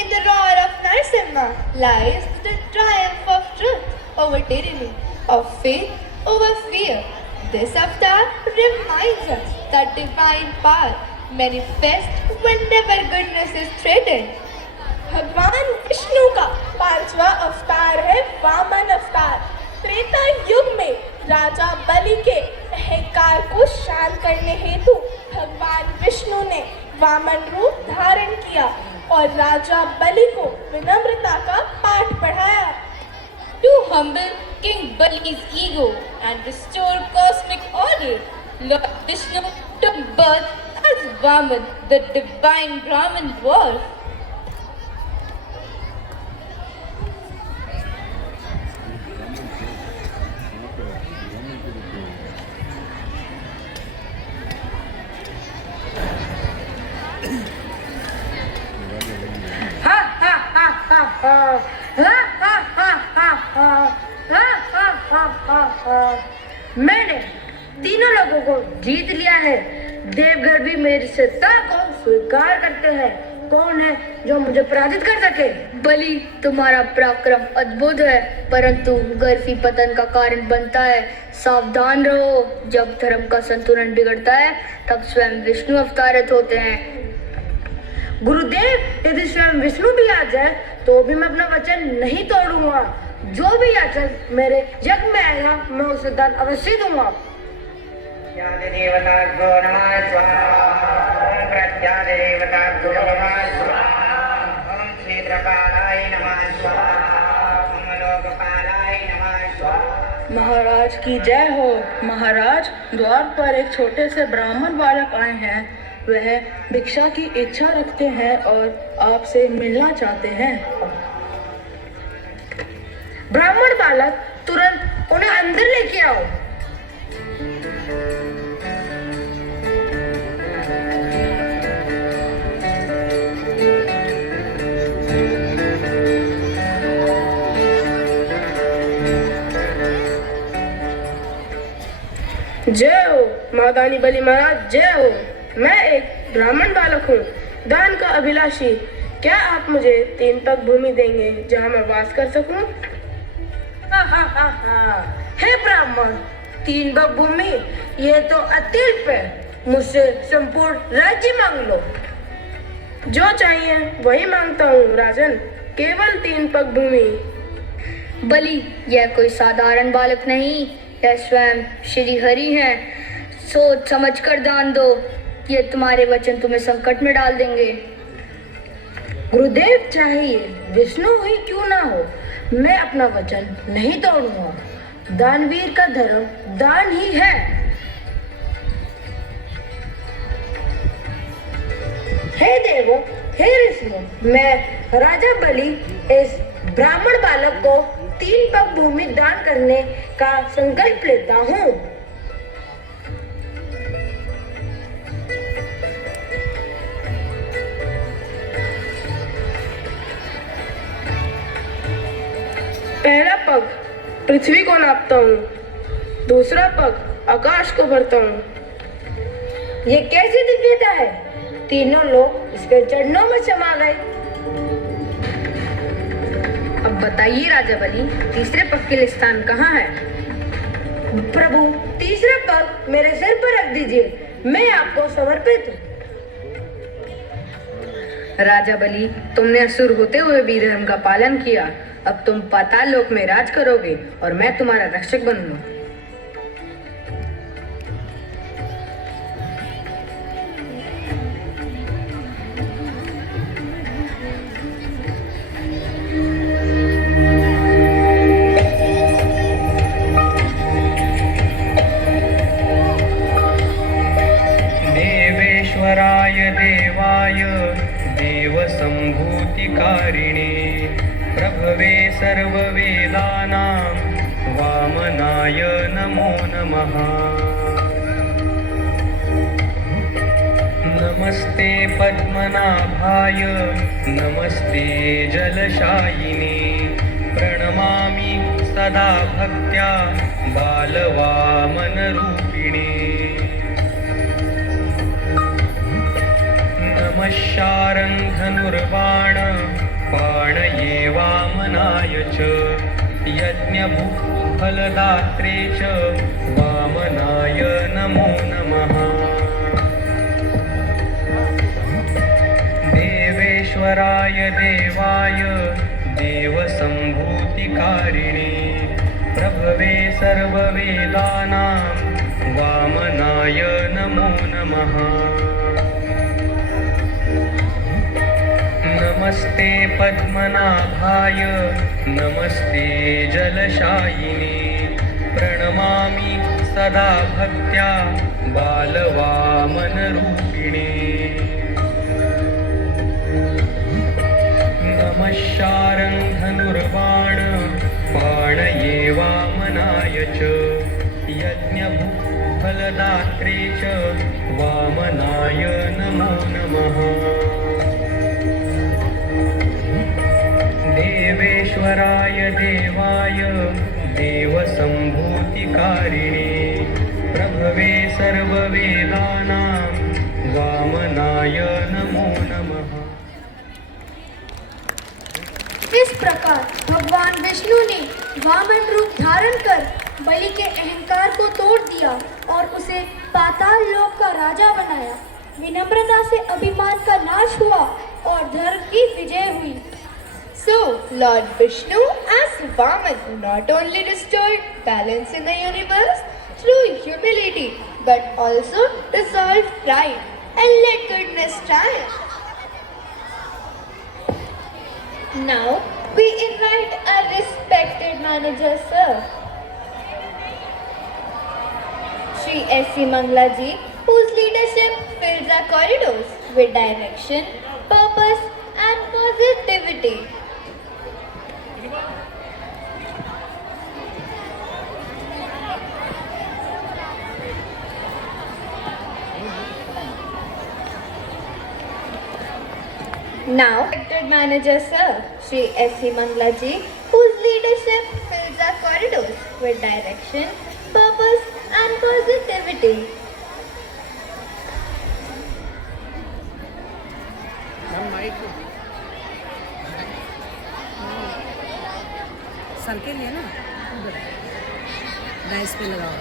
In the roar of Narasimha lies the triumph of truth over tyranny, of faith over fear. This avatar reminds us that divine power manifests whenever goodness is threatened. भगवान विष्णु का 5वां अवतार है वामन अवतार। त्रेता युग में राजा बलि के अहंकार को शांत करने हेतु भगवान विष्णु ने वामन रूप धारण किया और राजा बलि को विनम्रता का पाठ पढ़ाया। To humble King Bali's ego and restore cosmic order, Lord Vishnu took birth as Vaman, the divine Brahmin dwarf. मैंने तीनों लोगों को जीत लिया है। देवगढ़ भी मेरी सत्ता को स्वीकार करते हैं। कौन है जो मुझे पराजित कर सके? बलि, तुम्हारा पराक्रम अद्भुत है, परंतु गर्वी पतन का कारण बनता है। सावधान रहो, जब धर्म का संतुलन बिगड़ता है तब स्वयं विष्णु अवतारित होते हैं। गुरुदेव, यदि स्वयं विष्णु भी आ जाए तो भी मैं अपना वचन नहीं तोड़ूंगा। जो भी याचक मेरे यज्ञ में आएगा मैं उसे दान अवश्य दूंगा। देवताभ्यो नमः स्वाहा, ओम प्रत्यादेवताभ्यो नमः स्वाहा, ओम क्षेत्रपालाय नमः स्वाहा, ओम लोकपालाय नमः स्वाहा। महाराज की जय हो। महाराज, द्वार पर एक छोटे से ब्राह्मण बालक आए हैं। वह भिक्षा की इच्छा रखते हैं और आपसे मिलना चाहते हैं। ब्राह्मण बालक, तुरंत उन्हें अंदर लेके आओ। जय हो महादानी बलि महाराज, जय हो। मैं एक ब्राह्मण बालक हूँ, दान का अभिलाषी। क्या आप मुझे 3 पग भूमि देंगे जहाँ मैं वास कर सकूं? हे ब्राह्मण, 3 पग भूमि, ये तो अत्यल्प है। मुझसे संपूर्ण राज्य मांग लो। जो चाहिए वही मांगता हूँ राजन, केवल 3 पग भूमि। बलि, यह कोई साधारण बालक नहीं, यह स्वयं श्री हरि हैं। सोच समझ कर दान दो, ये तुम्हारे वचन तुम्हें संकट में डाल देंगे। गुरुदेव, चाहिए विष्णु ही क्यों ना हो, मैं अपना वचन नहीं तोड़ूंगा। दानवीर का धर्म दान ही है। हे देवों, हे ऋषियों, मैं राजा बलि इस ब्राह्मण बालक को 3 पग भूमि दान करने का संकल्प लेता हूँ। पहला पग पृथ्वी को नापता हूँ, दूसरा पग आकाश को भरता हूँ। ये कैसी दिव्यता है! तीनों लोग इसके चरणों में समा गए। अब बताइए राजा बलि, तीसरे पग के लिए स्थान कहाँ है? प्रभु, तीसरा पग मेरे सिर पर रख दीजिए, मैं आपको समर्पित हूँ। राजा बलि, तुमने असुर होते हुए भी धर्म का पालन किया। अब तुम पाताल लोक में राज करोगे और मैं तुम्हारा रक्षक बनूंगा। देवेश्वराय देवाय देवसम्भूतिकारिणे प्रभवे सर्ववेदानां वामनाय नमो नमः। नमस्ते पद्मनाभाय नमस्ते जलशायिने प्रणमामि सदा भक्त्या बालवामनरूपिणे। नमः शारङ्गधनुर्बाण पाणये वामनाय च यज्ञफलदात्रे च वामनाय नमो नमः। देवेश्वराय देवाय देवसम्भूतिकारिणे प्रभवे सर्ववेदानां वामनाय नमो नमः। नमस्ते पद्मनाभाय नमस्ते जलशायिने प्रणमामि सदा भक्त्या बालवामनरूपिणे। नमः शारङ्गधनुर्बाण पाणये वामनाय च यज्ञफलदात्रे च वामनाय नमो नमः। देवेश्वराय देवाय देवसम्भूतिकारिणे प्रभवे सर्ववेदानां वामनाय नमो नमः। इस प्रकार भगवान विष्णु ने वामन रूप धारण कर बलि के अहंकार को तोड़ दिया और उसे पाताल लोक का राजा बनाया। विनम्रता से अभिमान का नाश हुआ और धर्म की विजय हुई। So, Lord Vishnu as Vaman not only restored balance in the universe through humility, but also dissolved pride and let goodness triumph. Now, we invite our respected manager, sir, Shri S.C. Mangla ji, whose leadership fills our corridors with direction, purpose and positivity. Now, elected manager sir, Shri S.C. Mangla ji, whose leadership fills our corridors with direction, purpose and positivity. Sir के लिए ना dice पे लगाओ।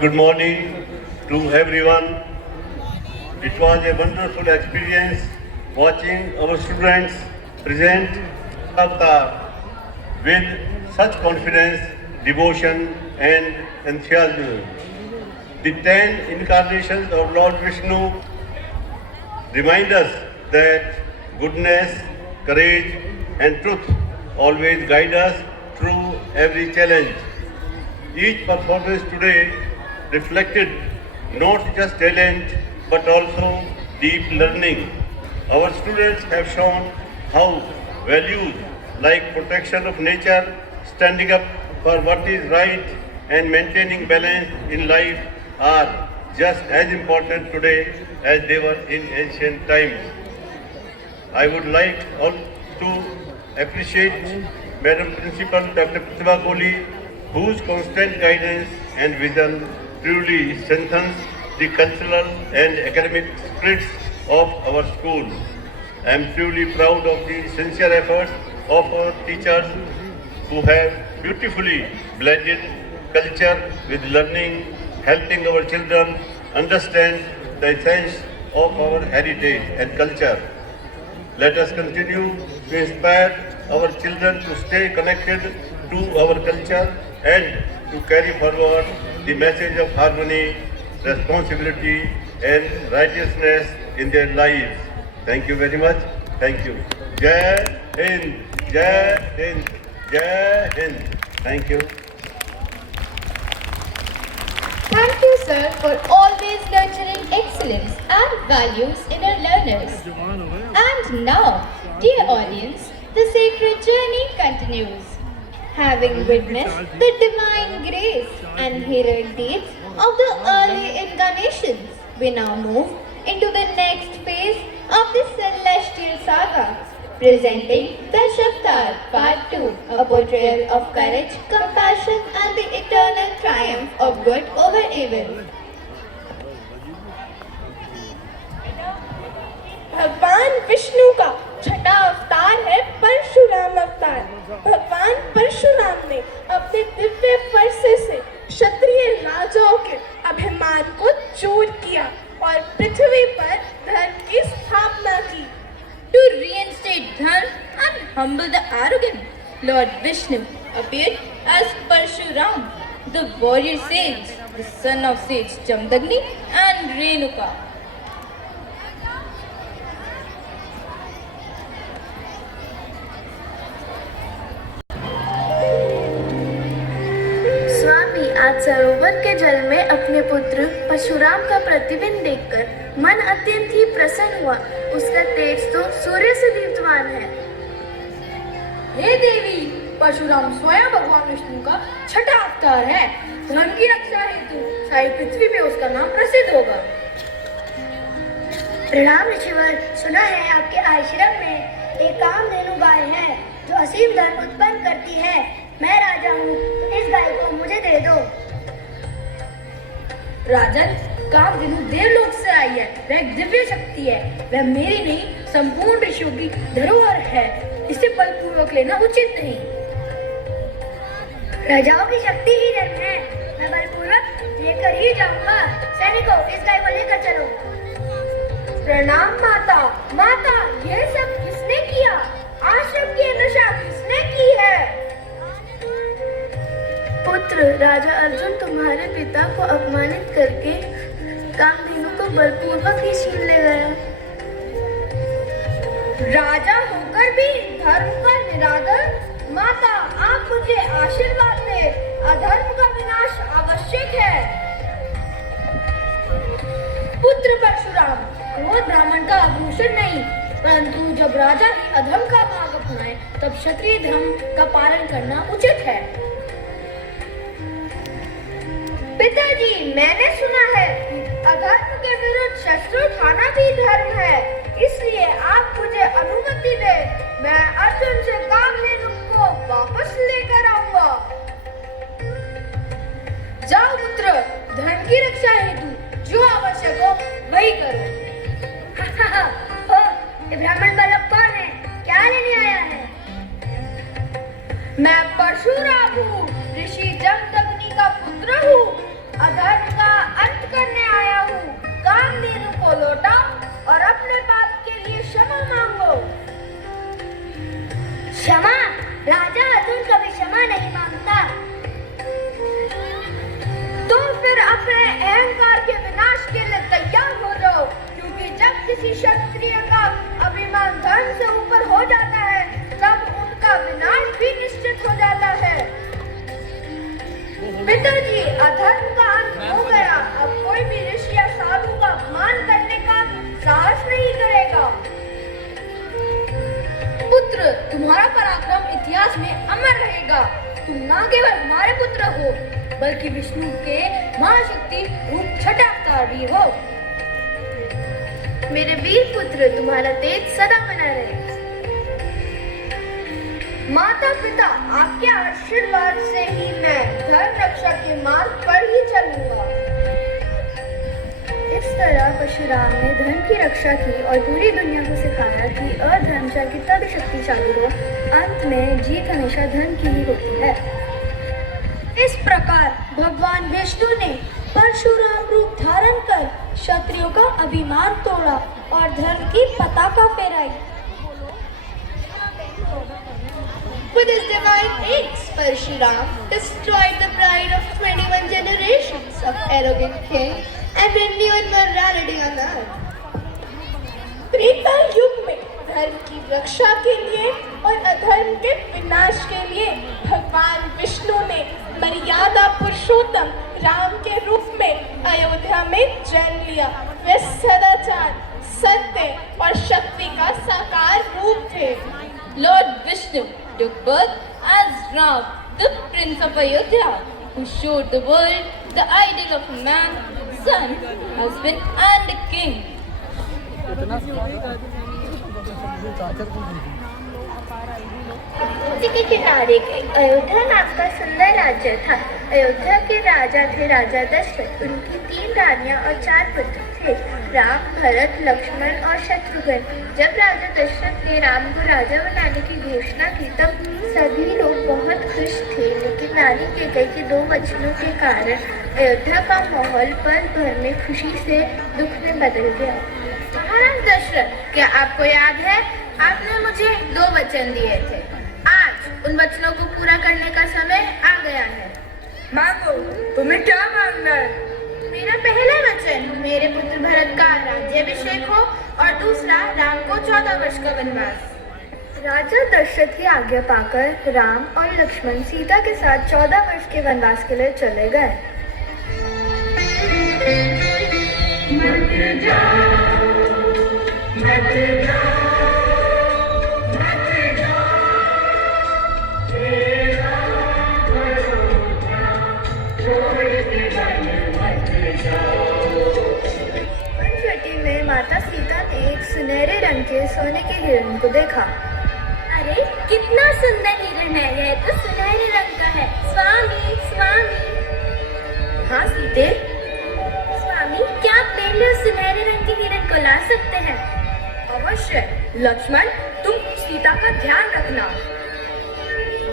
Good morning to everyone. It was a wonderful experience watching our students present Avatar with such confidence, devotion and enthusiasm. The 10 incarnations of Lord Vishnu remind us that goodness, courage and truth always guide us through every challenge. Each performance today reflected not just talent but also deep learning. Our students have shown how values like protection of nature, standing up for what is right and maintaining balance in life are just as important today as they were in ancient times. I would like all to appreciate Madam Principal Dr. Pratibha Kohli, whose constant guidance and vision truly strengthens the cultural and academic spirits of our school. I am truly proud of the sincere efforts of our teachers who have beautifully blended culture with learning, helping our children understand the essence of our heritage and culture. Let us continue to inspire our children to stay connected to our culture and to carry forward the message of harmony, responsibility and righteousness in their lives. Thank you very much. Thank you. Jai Hind, Jai Hind, Jai Hind. Thank you. Thank you, sir, for always nurturing excellence and values in our learners. And now, dear audience, the sacred journey continues. Having witnessed the divine grace and heroic deeds of the early incarnations, we now move into the next phase of the celestial saga, presenting Dashavtar Part 2, a portrayal of courage, compassion and the eternal triumph of good over evil. भगवान विष्णु का छठा अवतार है परशुराम अवतार। भगवान परशुराम ने अपने दिव्य फरसे से क्षत्रिय राजाओं के अभिमान को चूर किया और पृथ्वी पर धर्म की स्थापना की। To reinstate dharma and humble the arrogant, Lord Vishnu appeared as Parshuram, the warrior sage, the son of sage Jamdagni and Renuka. स्वामी आज सरोवर के जल में अपने पुत्र परशुराम का प्रतिबिंब देखकर मन अत्यंत ही प्रसन्न हुआ। उसका तेज तो सूर्य से दीप्तमान है। हे देवी, परशुराम स्वयं भगवान विष्णु का छठा अवतार है। धर्म की रक्षा हेतु सारी पृथ्वी में उसका नाम प्रसिद्ध होगा। प्रणाम ऋषिवर, सुना है आपके आश्रम में एक कामधेनु गाय है जो असीम धन उत्पन्न करती है। मैं राजा हूँ, इस गाय को मुझे दे दो। राजन, कामधेनु देवलोक से आई है। वह एक दिव्य शक्ति है। वह मेरी नहीं, संपूर्ण ऋषियों की धरोहर है। इसे बलपूर्वक लेना उचित नहीं। राजाओं की शक्ति ही धर्म है। मैं बलपूर्वक लेकर ही जाऊंगा। सैनिकों, इस गाय को लेकर चलो। प्रणाम माता। माता, यह सब किसने किया? आश्रम की नशा किसने की है? पुत्र, राजा अर्जुन तुम्हारे पिता को अपमानित करके कामधेनु को बलपूर्वक ही छीन ले गया। राजा होकर भी धर्म का निरादर? माता, आप मुझे आशीर्वाद दे। अधर्म का विनाश आवश्यक है। पुत्र परशुराम, क्रोध ब्राह्मण का आभूषण नहीं, परंतु जब राजा ही अधर्म का मार्ग अपनाए तब क्षत्रिय धर्म का पालन करना उचित है। पिताजी, मैंने सुना है कि अधर्म के विरुद्ध शस्त्र उठाना भी धर्म है, इसलिए आप मुझे अनुमति दे। मैं अर्जुन से कामधेनु को वापस लेकर आऊंगा। जाओ पुत्र, धर्म की रक्षा हेतु जो आवश्यक हो वही करो। ये ब्राह्मण बालक कौन है? क्या लेने आया है? मैं परशुराम हूँ, ऋषि जमदग्नि का पुत्र हूँ। अधर्म का अंत करने आया हूँ। कामधेनु को लौटाओ और अपने पाप के लिए क्षमा मांगो। क्षमा? राजा अर्जुन कभी क्षमा नहीं मांगता। तो फिर अपने अहंकार किसी क्षत्रिय का अभिमान धर्म से ऊपर हो जाता है, तब उनका विनाश भी निश्चित हो जाता है। पिताजी, अधर्म का अंत हो गया। अब कोई भी ऋषि या साधु का अपमान करने का साहस नहीं करेगा। पुत्र, तुम्हारा पराक्रम इतिहास में अमर रहेगा। तुम न केवल हमारे पुत्र हो, बल्कि विष्णु के महाशक्ति रूप छठे अवतार भी हो। मेरे वीर पुत्र, तुम्हारा तेज सदा बना रहे। माता पिता, आपके आशीर्वाद से ही मैं धर्म रक्षा के मार्ग पर ही चलूंगा। इस तरह परशुराम ने धर्म की रक्षा की और पूरी दुनिया को सिखाया कि अधर्म चाहे कितना भी शक्तिशाली हो, अंत में जीत हमेशा धर्म की ही होती है। इस प्रकार भगवान विष्णु ने परशुराम रूप धारण कर क्षत्रियों का अभिमान तोड़ा और धर्म की पताका फहराई। With his divine acts, Parshuram destroyed the pride of 21 generations of arrogant kings and renewed morality on earth. Treta युग में धर्म की रक्षा के लिए और अधर्म के विनाश के लिए भगवान विष्णु ने मर्यादा पुरुषोत्तम राम के रूप में अयोध्या में जन्म लिया। वे सदाचार, सत्य और शक्ति का साकार रूप थे। Lord Vishnu took birth as Ram, the Prince of Ayodhya, who showed the world the ideal of a man, son, husband and a king. नदी के किनारे एक अयोध्या नाम का सुंदर राज्य था। अयोध्या के राजा थे राजा दशरथ। उनकी 3 रानियां और 4 पुत्र थे, राम, भरत, लक्ष्मण और शत्रुघ्न। जब राजा दशरथ ने राम को राजा बनाने की घोषणा की तब सभी लोग बहुत खुश थे, लेकिन रानी कैकेयी के 2 वचनों के कारण अयोध्या का माहौल पल भर में खुशी से दुख में बदल गया। महाराज दशरथ, क्या आपको याद है आपने मुझे 2 वचन दिए थे? आज उन वचनों को पूरा करने का समय आ गया है। मांगो, तुम्हें क्या मांगना है? मेरा पहला वचन मेरे पुत्र भरत का राज्याभिषेक हो और दूसरा राम को 14 वर्ष का वनवास। राजा दशरथ की आज्ञा पाकर राम और लक्ष्मण सीता के साथ 14 वर्ष के वनवास के लिए चले गए। वनचट्टी में माता सीता ने एक सुनहरे रंग के सोने के हिरण को देखा। अरे कितना सुंदर हिरण है, यह तो सुनहरे रंग का है। स्वामी, स्वामी। हाँ सीते। स्वामी, क्या आप मेरे लिए उस सुनहरे रंग के हिरण को ला सकते हैं? अवश्य। लक्ष्मण, तुम सीता का ध्यान रखना।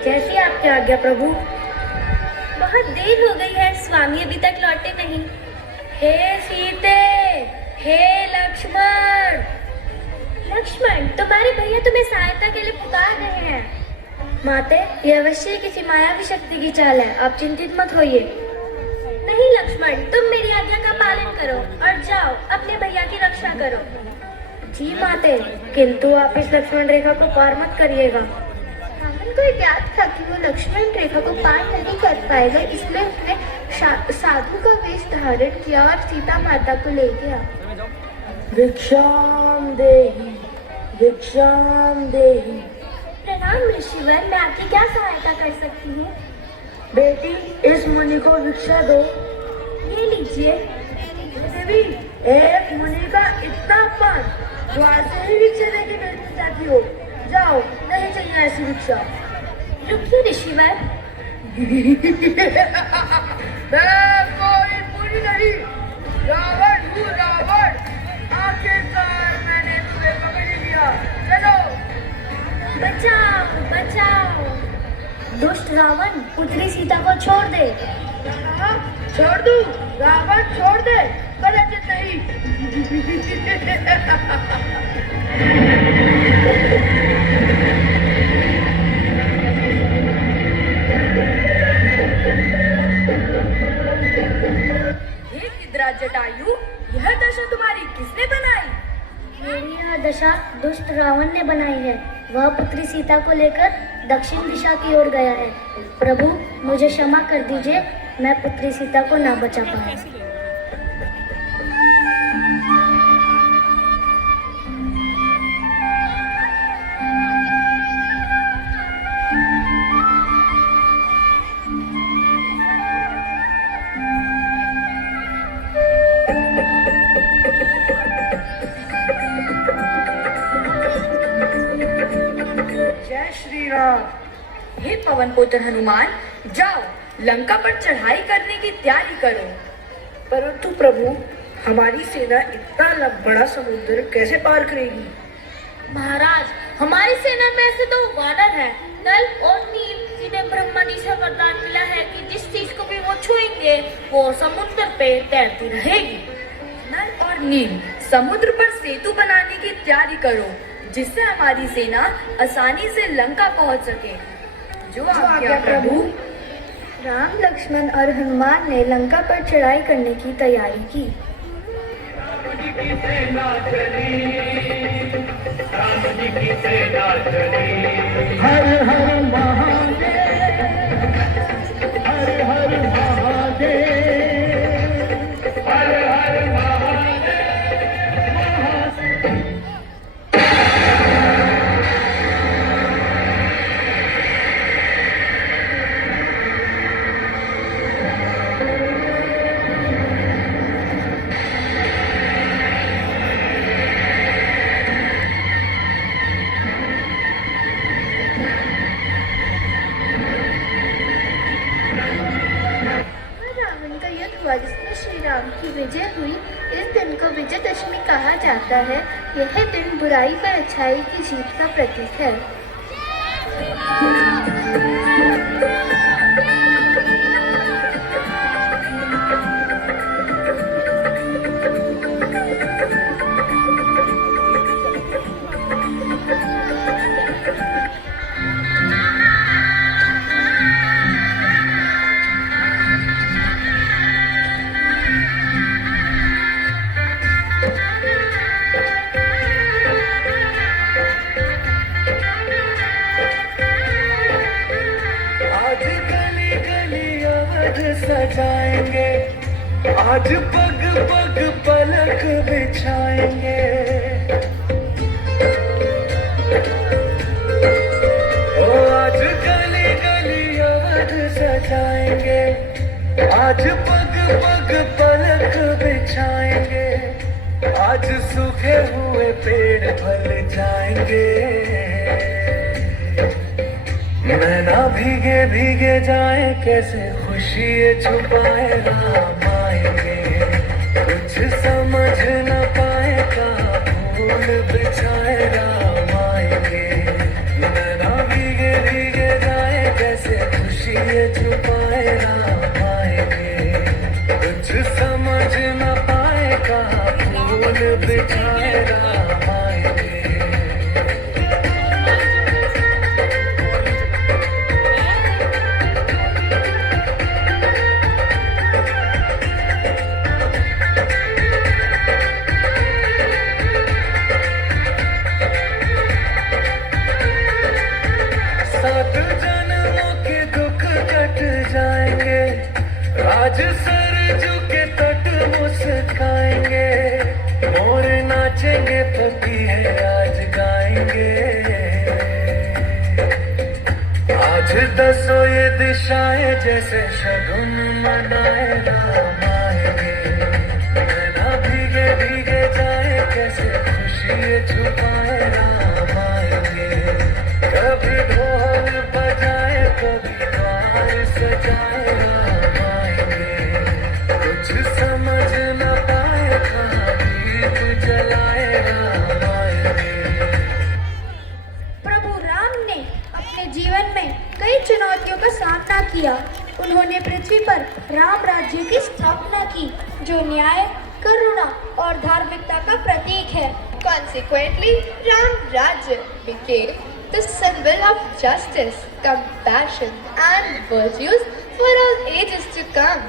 जैसी आपकी आज्ञा प्रभु। बहुत देर हो गई है, स्वामी अभी तक लौटे नहीं। हे सीते, हे लक्ष्मण। लक्ष्मण, तुम्हारे भैया तुम्हें सहायता के लिए पुकार रहे हैं। माते, यह अवश्य किसी मायावी शक्ति की चाल है, आप चिंतित मत होइए। नहीं लक्ष्मण, तुम मेरी आज्ञा का पालन करो और जाओ अपने भैया की रक्षा करो। जी माते, किंतु आप इस लक्ष्मण रेखा को पार मत करिएगा। रावण को ज्ञात था कि वो लक्ष्मण रेखा को पार नहीं कर पाएगा, इसलिए उसने साधु का वेश धारण किया और सीता माता को ले गया। भिक्षाम देहि, भिक्षाम देहि। प्रणाम ऋषिवर, मैं आपकी क्या सहायता कर सकती हूँ? बेटी, इस मुनि को भिक्षा दो। ये लीजिए। देवी, एक मुनि का इतना अपमान, द्वार से ही भिक्षा देके भेजना चाहती हो? जाओ, नहीं चाहिए ऐसी भिक्षा। रुकिए ऋषिवर। मैं कोई मुनि नहीं, रावण हूँ, रावण। आखिरकार मैंने तुम्हें पकड़ लिया। चलो। बचाओ, बचाओ। दुष्ट रावण, पुत्री सीता को छोड़ दे। हाँ, छोड़ दूं? रावण छोड़ दे, कदाचित नहीं। हे जटायु, यह दशा तुम्हारी किसने बनाई? दशा दुष्ट रावण ने बनाई है। वह पुत्री सीता को लेकर दक्षिण दिशा की ओर गया है। प्रभु मुझे क्षमा कर दीजिए, मैं पुत्री सीता को ना बचा पाया। जय श्री राम। हे पवन पुत्र हनुमान, जाओ लंका पर चढ़ाई करने की तैयारी करो। परंतु प्रभु, हमारी सेना इतना बड़ा समुद्र कैसे पार करेगी? महाराज, हमारी सेना में ऐसे तो वानर है। नल और नील, जिन्हें ब्रह्मा जी से वरदान मिला है कि जिस चीज को भी वो छुएंगे वो समुद्र पे तैरती रहेगी। नल और नील, समुद्र पर सेतु बनाने की तैयारी करो, जिससे हमारी सेना आसानी से लंका पहुंच सके। जो आज्ञा प्रभु। राम, लक्ष्मण और हनुमान ने लंका पर चढ़ाई करने की तैयारी की। हर हर महादेव, हर हर महादेव, हर हर महादेव। रावण का युद्ध हुआ जिसमें श्री राम की विजय हुई। इस दिन को विजयदशमी कहा जाता है। यह दिन बुराई पर अच्छाई की जीत का प्रतीक है। आज गली गली अवध सजाएंगे, आज पग पग पलक बिछाएंगे। ओ आज गली गली अवध सजाएंगे, आज पग पग पलक बिछाएंगे। आज सूखे हुए पेड़ फल जाएंगे, नैना भीगे भीगे जाए, कैसे खुशी छुपाए राम आएंगे। कुछ समझ न पाए कहाँ फूल बिछाए राम आएंगे। नैना भीगे भीगे जाए, कैसे खुशी छुपाए राम आएंगे। कुछ समझ न पाए कहाँ फूल बिछाए राम आएंगे। सात जन्मों के दुख कट जाएंगे, आज सरजू के तट मुस्काएंगे। मोर नाचेंगे, पपीहे आज गाएंगे। आज दसों ये दिशाएं जैसे शगुन मनाए राम आएंगे। नैना भीगे भीगे जाए, कैसे खुशी छुपाए राम आएंगे। कभी ढोल बजाए, कभी द्वार सजाए राम आएंगे। कुछ समझ न पाए कहाँ दीप जलाए राम आएंगे। प्रभु राम ने अपने जीवन में कई चुनौतियों का सामना किया। उन्होंने पृथ्वी पर राम राज्य की स्थापना की, जो न्याय, करुणा और धार्मिकता का प्रतीक है। Consequently, Ram Rajya became the symbol of justice, compassion and virtues for all ages to come.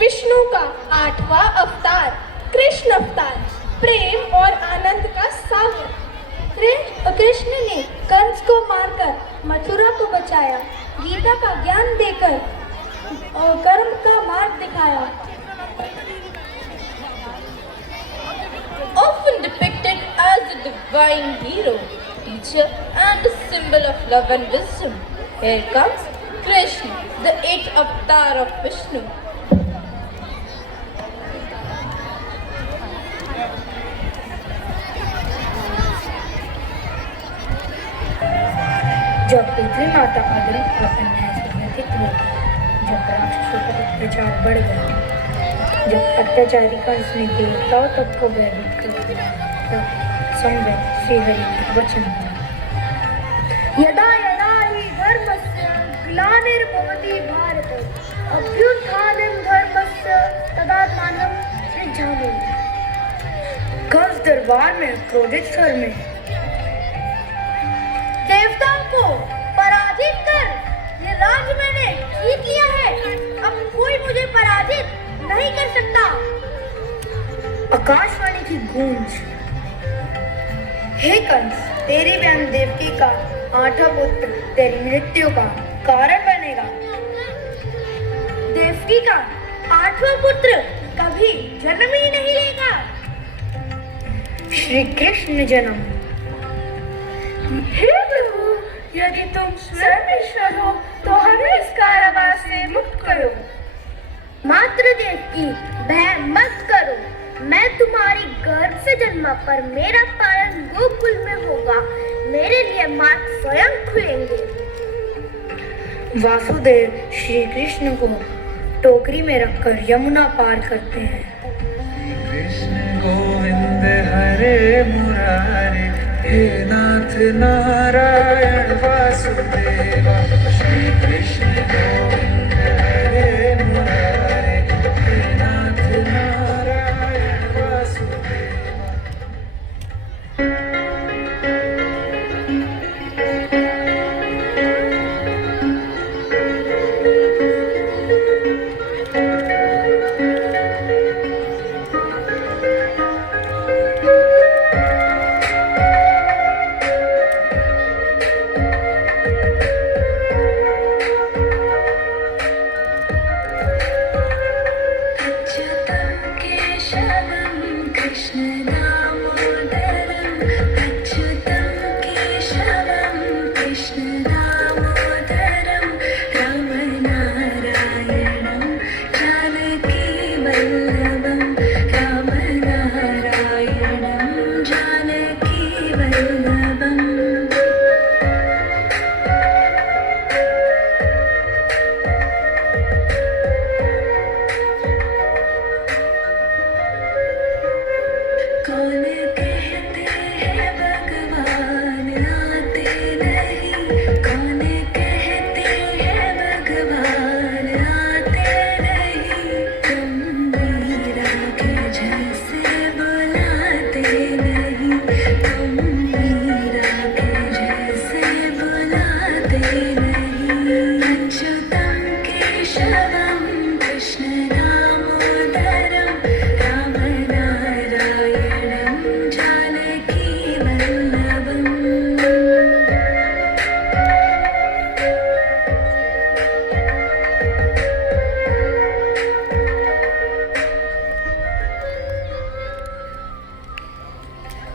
Vishnu का 8वां अवतार कृष्ण अवतार प्रेम और आनंद का सागर। कृष्ण ने कंस को मारकर मथुरा को बचाया, गीता का ज्ञान देकर और कर्म का मार्ग दिखाया। Often depicted as a divine hero, teacher and a symbol of love and wisdom, here comes Krishna, the eighth avatar of Vishnu. जब पृथ्वी माता अधर्म और अन्याय से व्यथित हुई, जब राक्षसों का अत्याचार बढ़ गया, जब अत्याचारी कंस ने देवताओं तक को भयभीत कर दिया, तब संवेद श्रीहरि का वचन था। यदा यदा हि धर्मस्य ग्लानिर्भवति भारत, अभ्युत्थानं धर्मस्य तदात्मानं सृजामि। कंस दरबार में क्रोधित स्वर में, देवताओं को पराजित कर ये राज्य मैंने जीत लिया है, अब कोई मुझे पराजित नहीं कर सकता। आकाशवाणी की गूंज, हे कंस, तेरी बहन देवकी का 8वां पुत्र तेरी मृत्यु का कारण बनेगा। देवकी का 8वां पुत्र कभी जन्म ही नहीं लेगा। श्री कृष्ण जन्म। हे प्रभु, यदि तुम स्वयं ईश्वर हो तो हमें इस कारावास से मुक्त करो। मात्र देवकी, भय मत करो, मैं तुम्हारी गर्भ से जन्मा, पर मेरा पालन गोकुल में होगा, मेरे लिए मार्ग स्वयं खुलेंगे। वासुदेव श्री कृष्ण को टोकरी में रखकर यमुना पार करते हैं। कृष्ण गोविंद हरे मुरारे, हे नाथ नारायण वासुदेवा। श्री कृष्ण गोविंद हरे मुरारे, हे नाथ नारायण वासुदेवा।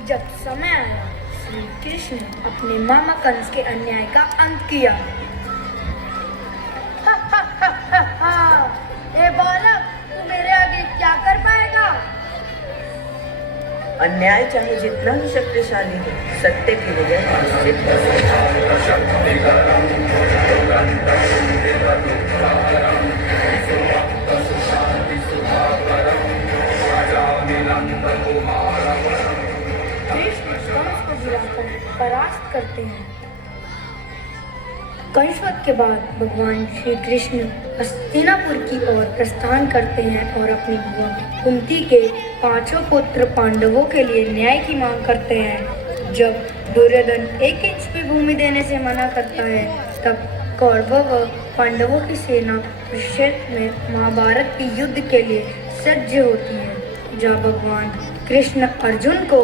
जब समय आया, श्री कृष्ण अपने मामा कंस के अन्याय का अंत किया। ए बालक, तू मेरे आगे क्या कर पाएगा? अन्याय चाहे जितना ही शक्तिशाली हो, सत्य की विजय निश्चित कृष्ण कंस को गिराकर परास्त करते हैं। कंसवध के बाद भगवान श्री कृष्ण हस्तिनापुर की ओर प्रस्थान करते हैं और अपनी बुआ कुंती के 5 पुत्र पांडवों के लिए न्याय की मांग करते हैं। जब दुर्योधन 1 इंच भी भूमि देने से मना करता है, तब कौरवों व पांडवों की सेना कुरुक्षेत्र में महाभारत के युद्ध के लिए सज्ज होती है, जहाँ भगवान कृष्ण अर्जुन को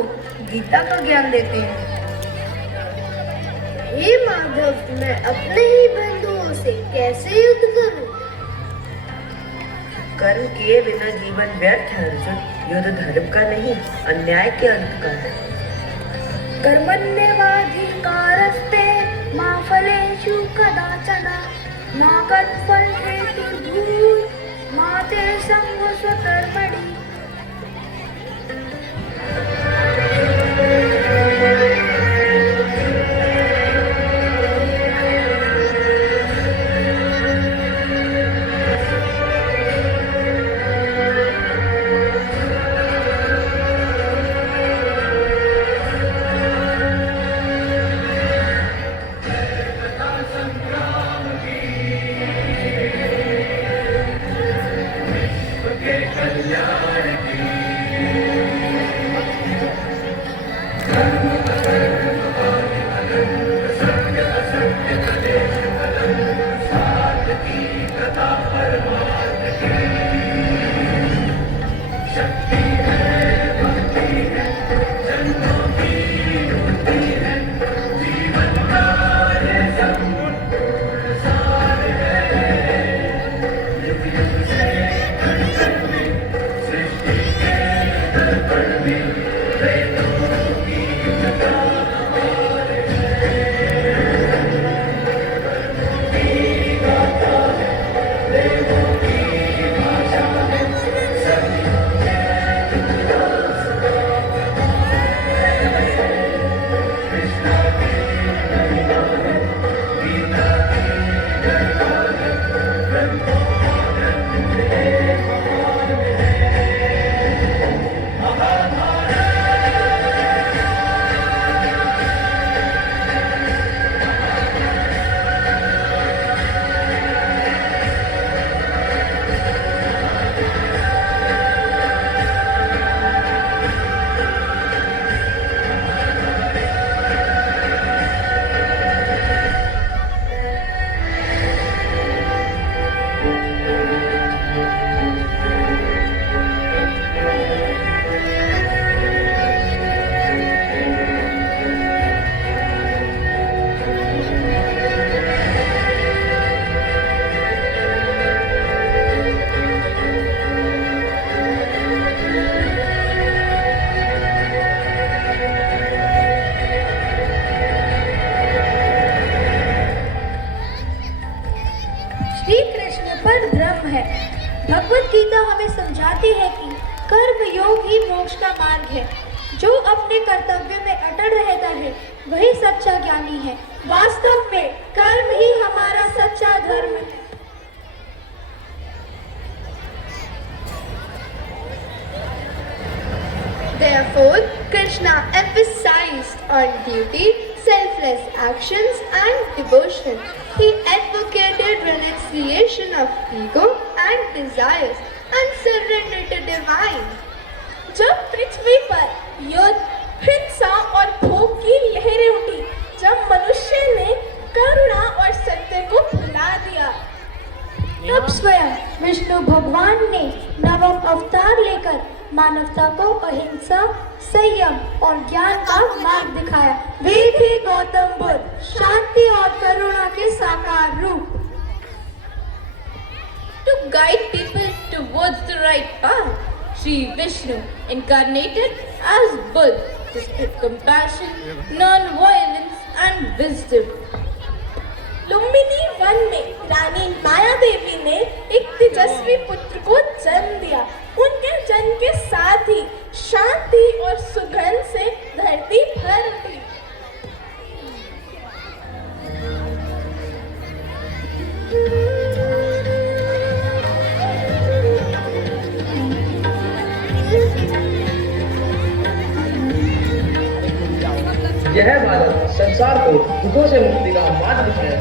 गीता का ज्ञान देते हैं। हे माधव, मैं अपने ही बंधुओं से कैसे युद्ध करूं? कर्म किए बिना जीवन व्यर्थ है अर्जुन। युद्ध धर्म का नहीं, अन्याय के अंत का है। कर्मण्येवाधिकारस्ते मा फलेषु कदाचन मा कर्मफलहेतुर्भूः मा ते संगः स्वकर्मणि। भगवत गीता हमें समझाती है कि कर्म योग ही मोक्ष का मार्ग है। जो अपने कर्तव्य में अटल रहता है वही सच्चा ज्ञानी है। वास्तव में कर्म ही हमारा सच्चा धर्म है। Therefore, Krishna emphasized on duty, selfless actions and devotion. He advocated renunciation of ego and desires and surrender to divine. जब पृथ्वी पर युद्ध, हिंसा और भोग की लहरें उठी, जब मनुष्य ने करुणा और सत्य को भुला दिया, तब स्वयं विष्णु भगवान ने नवम अवतार लेकर मानवता को अहिंसा, संयम और ज्ञान का मार्ग दिखाया। वे थे गौतम बुद्ध, शांति और करुणा के साकार रूप। To guide people towards the right path, Sri Vishnu incarnated as Buddha to spread compassion, non-violence and wisdom. Lumbini one में रानी माया देवी ने एक तेजस्वी पुत्र को जन्म दिया। उनके जन्म के साथ ही शांति और सुगंध से धरती भर उठी। यह बालक संसार को दुखों से मुक्ति का मार्ग दिखाया।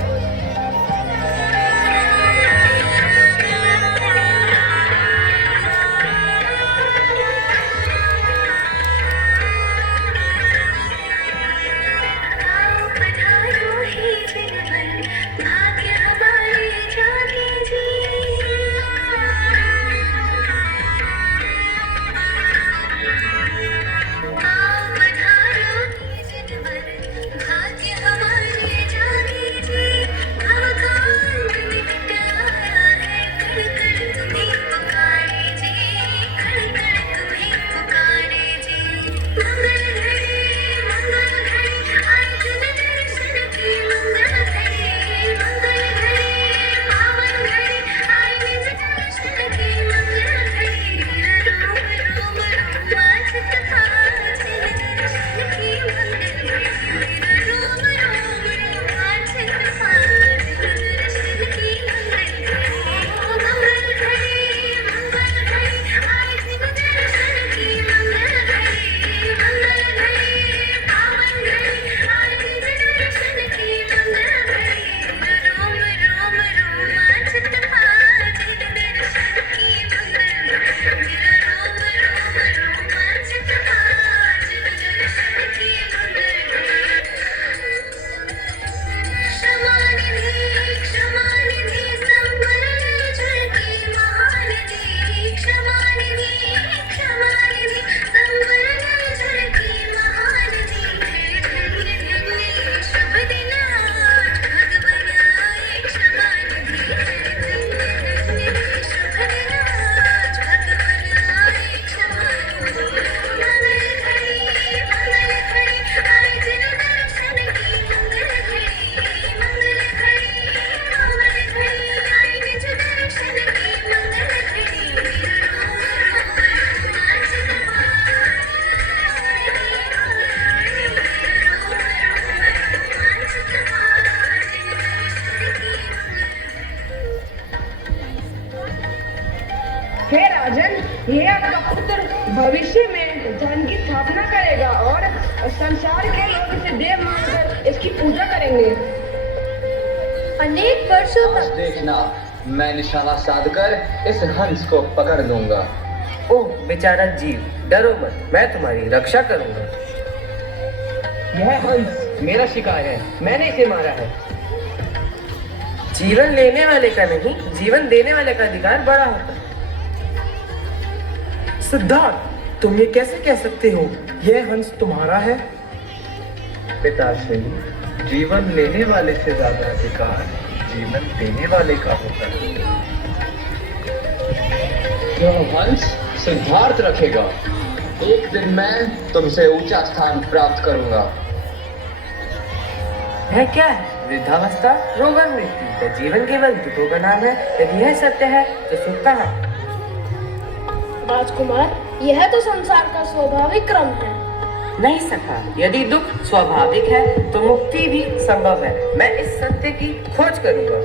स्थापना करेगा और संसार के लोग इसे देव मानकर इसकी पूजा करेंगे। अनेक वर्षों तक देखना, मैं निशाना साधकर इस हंस को पकड़ लूंगा। ओह बेचारा जीव, डरो मत, मैं तुम्हारी रक्षा करूंगा। यह हंस मेरा शिकार है, मैंने इसे मारा है। जीवन लेने वाले का नहीं, जीवन देने वाले का अधिकार बड़ा होता है। सिद्धार्थ, तुम ये कैसे कह सकते हो? यह हंस तुम्हारा है? पिताश्री, जीवन लेने वाले से ज्यादा अधिकार जीवन देने वाले का होता है। यह हंस सिद्धार्थ रखेगा। एक दिन मैं तुमसे ऊंचा स्थान प्राप्त करूंगा। है क्या है? वृद्धावस्था, रोगन मृत्यु तो जीवन केवल दुखों का नाम है। यदि यह सत्य है तो सुख कहाँ? राजकुमार, यह तो संसार का स्वाभाविक क्रम है। नहीं सका, यदि दुख स्वाभाविक है तो मुक्ति भी संभव है। मैं इस सत्य की खोज करूंगा।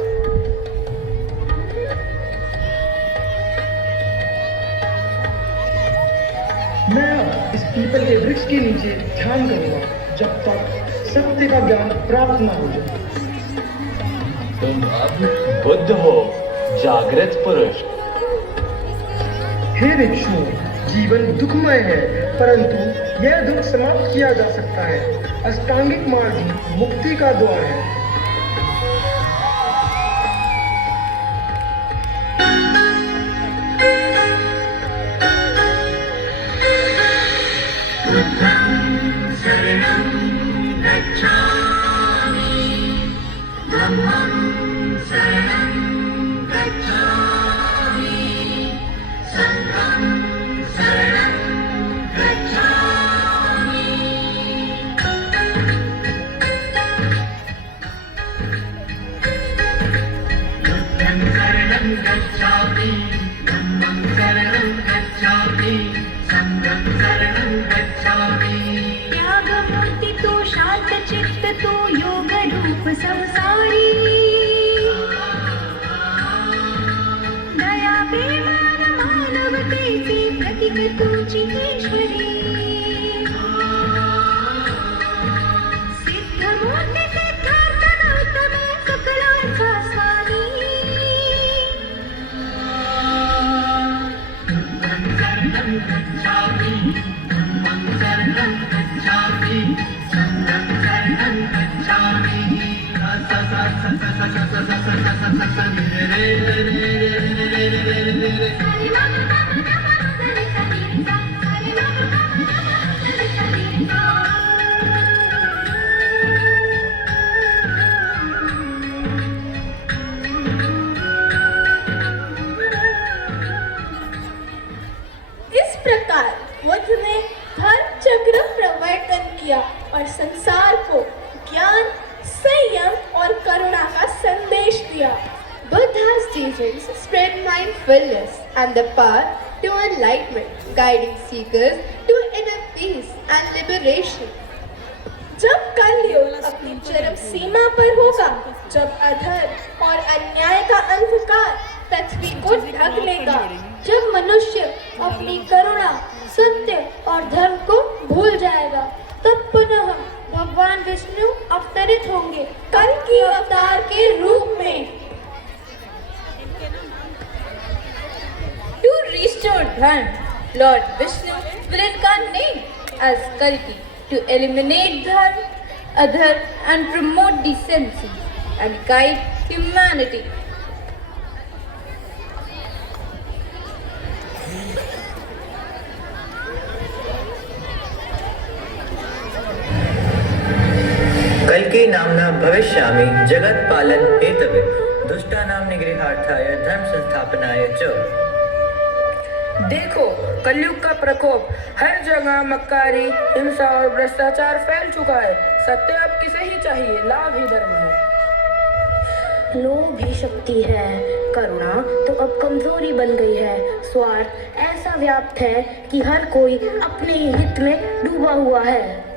मैं अब इस पीपल के वृक्ष के नीचे ध्यान करूंगा जब तक सत्य का ज्ञान प्राप्त न हो जाए। तुम अब बुद्ध हो, जागृत पुरुष। हे भिक्षु, जीवन दुखमय है, परंतु यह दुख समाप्त किया जा सकता है। अष्टांगिक मार्ग ही मुक्ति का द्वार है। त्यागमूर्ति तू, शांत चित्त तू, योग रूप संसारी, दया बेमान मानवतेची प्रतीक तुझी ईश्वरी, सिद्धमूर्ती सिद्धार्थ गौतम सकलांचा स्वामी, इस प्रकार बुद्ध ने धर्म चक्र प्रवर्तन किया और संसार को ज्ञान, संयम और करुणा का संदेश दिया। Buddha's teachings spread mindfulness and the path to enlightenment, guiding seekers to inner peace and liberation. जब कलयुग अपनी चरम सीमा पर होगा, जब अधर्म और अन्याय का अंधकार पृथ्वी को ढक लेगा, जब मनुष्य अपनी करुणा, सत्य और धर्म को भूल जाएगा, तब पुनः भगवान विष्णु अवतरित होंगे कल की अवतार के रूप में। To restore Dharma, Lord Vishnu will incarnate as Kalki to eliminate Dharma, Adharma and promote decency and guide humanity. कल्कि नाम्ना भविष्यामि जगत पालन हेतवे दुष्टानां निगृहार्थाय धर्म संस्थापनाय च। देखो, कलयुग का प्रकोप हर जगह मक्कारी, हिंसा और भ्रष्टाचार फैल चुका है। सत्य अब किसे ही चाहिए, लाभ ही धर्म है। लोभ भी शक्ति है, करुणा तो अब कमजोरी बन गई है। स्वार्थ ऐसा व्याप्त है कि हर कोई अपने ही हित में डूबा हुआ है।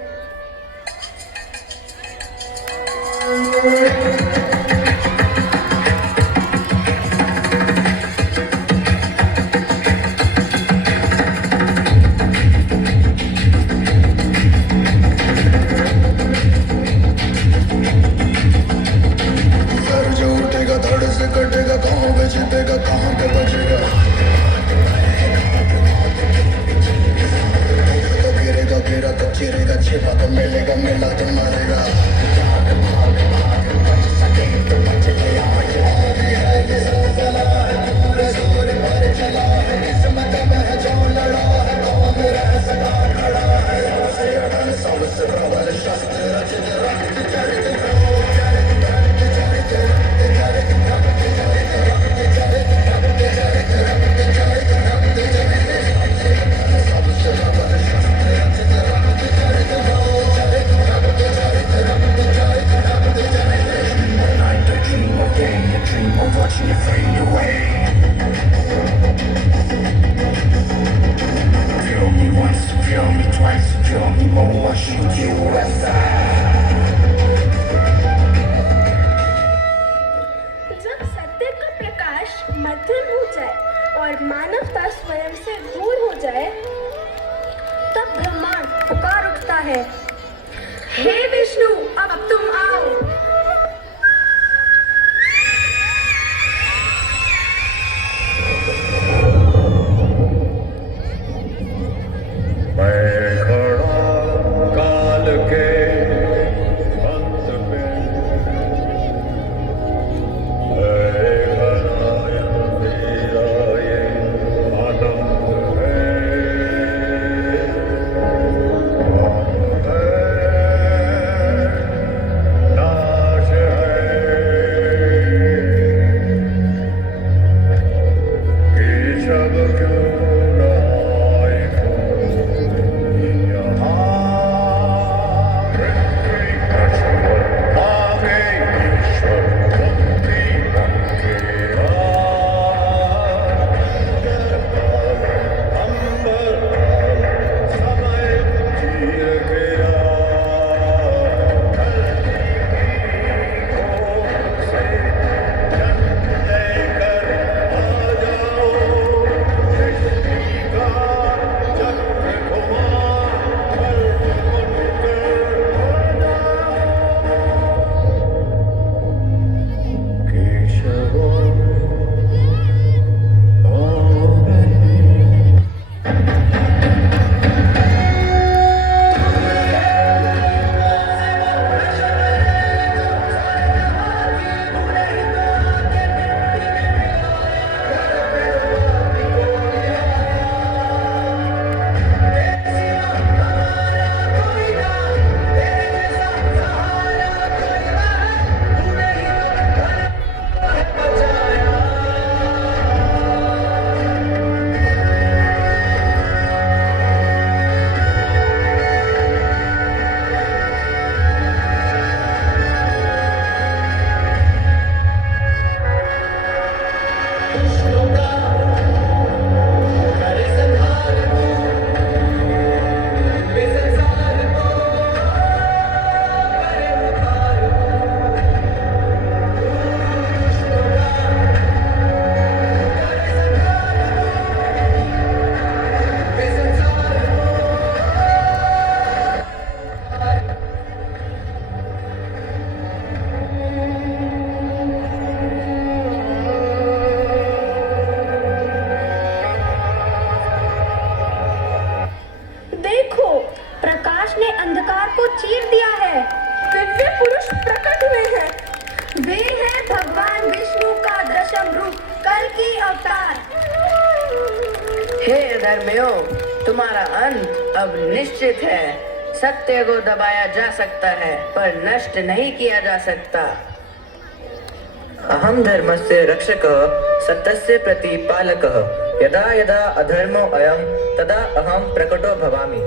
आशीर्वाद मिलेगा मिला तो मरेगा जब सत्य का प्रकाश मध्यम हो जाए और मानवता स्वयं से दूर हो जाए, तब ब्रह्मांड पुकार उठता है, हे विष्णु, अब तुम आओ। मैं खड़ा काल के अंत पे हे धर्मियों, तुम्हारा अंत अब निश्चित है। सत्य को दबाया जा सकता है पर नष्ट नहीं किया जा सकता। अहम धर्मस्य रक्षकः सत्यस्य प्रतिपालकः यदा यदा अधर्मो अयं तदा अहम प्रकटो भवामि।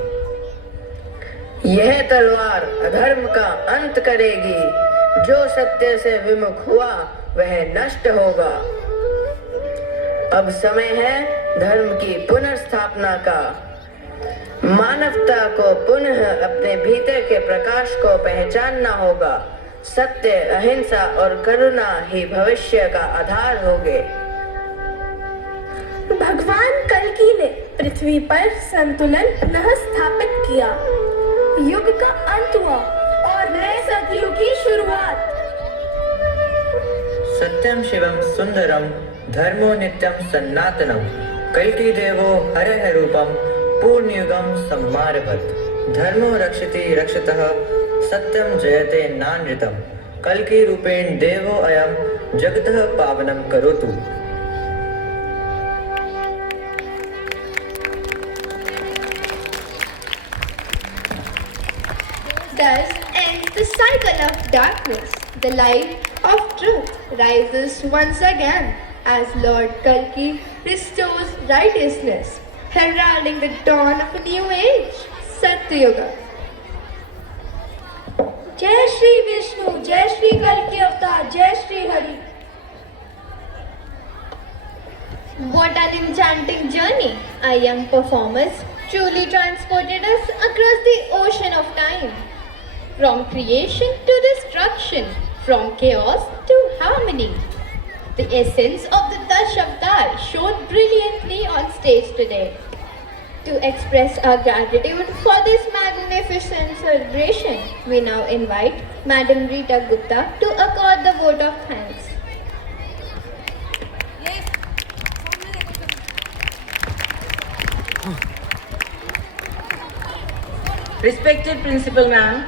यह तलवार अधर्म का अंत करेगी। जो सत्य से विमुख हुआ वह नष्ट होगा। अब समय है धर्म की पुनर्स्थापना का। मानवता को पुनः अपने भीतर के प्रकाश को पहचानना होगा। सत्य, अहिंसा और करुणा ही भविष्य का आधार होंगे। भगवान कल्कि ने पृथ्वी पर संतुलन पुनः स्थापित किया। युग का अंत हुआ और नए सतयुग की शुरुआत। सत्यम शिवम सुंदरम धर्मो नित्यम सन्नातनम कल्कि देवो हरः रूपम पूर्णयुगम सम्मारभत। धर्मो रक्षति रक्षतः सत्यम जयते नानृतम कल्कि रूपेण देवो अयम जगतः पावनम करोतु। Thus ends the cycle of darkness. The light of truth rises once again as Lord Kalki restores righteousness, heralding the dawn of a new age, Satyuga. जय श्री विष्णु, जय श्री कल्कि अवतार, जय Shri Hari. What an enchanting journey! Our young performers truly transported us across the ocean of time. From creation to destruction, from chaos to harmony. The essence of the Dashavtar shone brilliantly on stage today. To express our gratitude for this magnificent celebration, we now invite Madam Rita Gupta to accord the vote of thanks. Respected Principal Ma'am,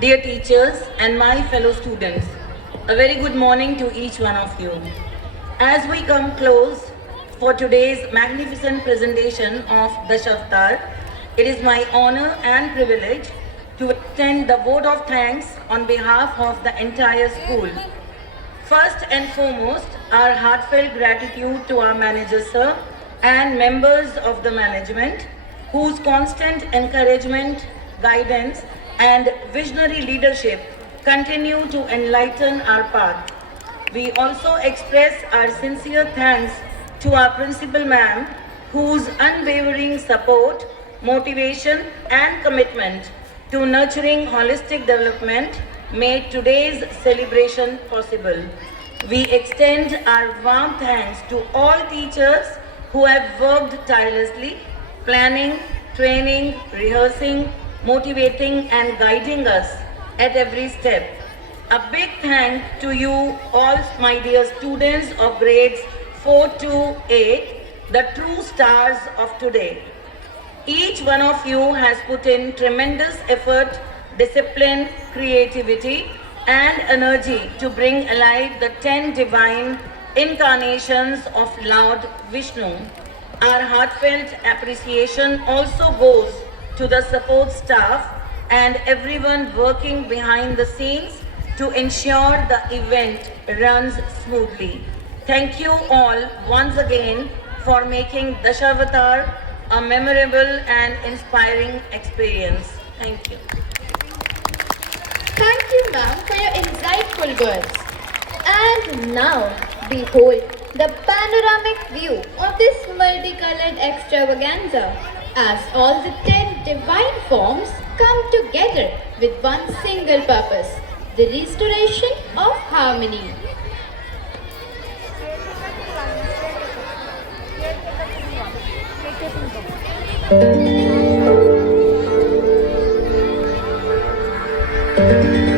dear teachers and my fellow students, a very good morning to each one of you. As we come close for today's magnificent presentation of Dashavtar, it is my honor and privilege to extend the vote of thanks on behalf of the entire school. First and foremost, our heartfelt gratitude to our manager sir and members of the management whose constant encouragement, guidance and visionary leadership continue to enlighten our path. We also express our sincere thanks to our principal ma'am whose unwavering support, motivation and commitment to nurturing holistic development made today's celebration possible. We extend our warm thanks to all teachers who have worked tirelessly, planning, training, rehearsing, motivating and guiding us at every step. A big thank to you all my dear students of grades 4 to 8, the true stars of today. Each one of you has put in tremendous effort, discipline, creativity and energy to bring alive the 10 divine incarnations of Lord Vishnu. Our heartfelt appreciation also goes to the support staff and everyone working behind the scenes to ensure the event runs smoothly. Thank you all once again for making Dashavatar a memorable and inspiring experience. Thank you. Thank you, ma'am, for your insightful words. And now, behold the panoramic view of this multicolored extravaganza as all the 10 divine forms come together with one single purpose, the restoration of harmony. Thank you.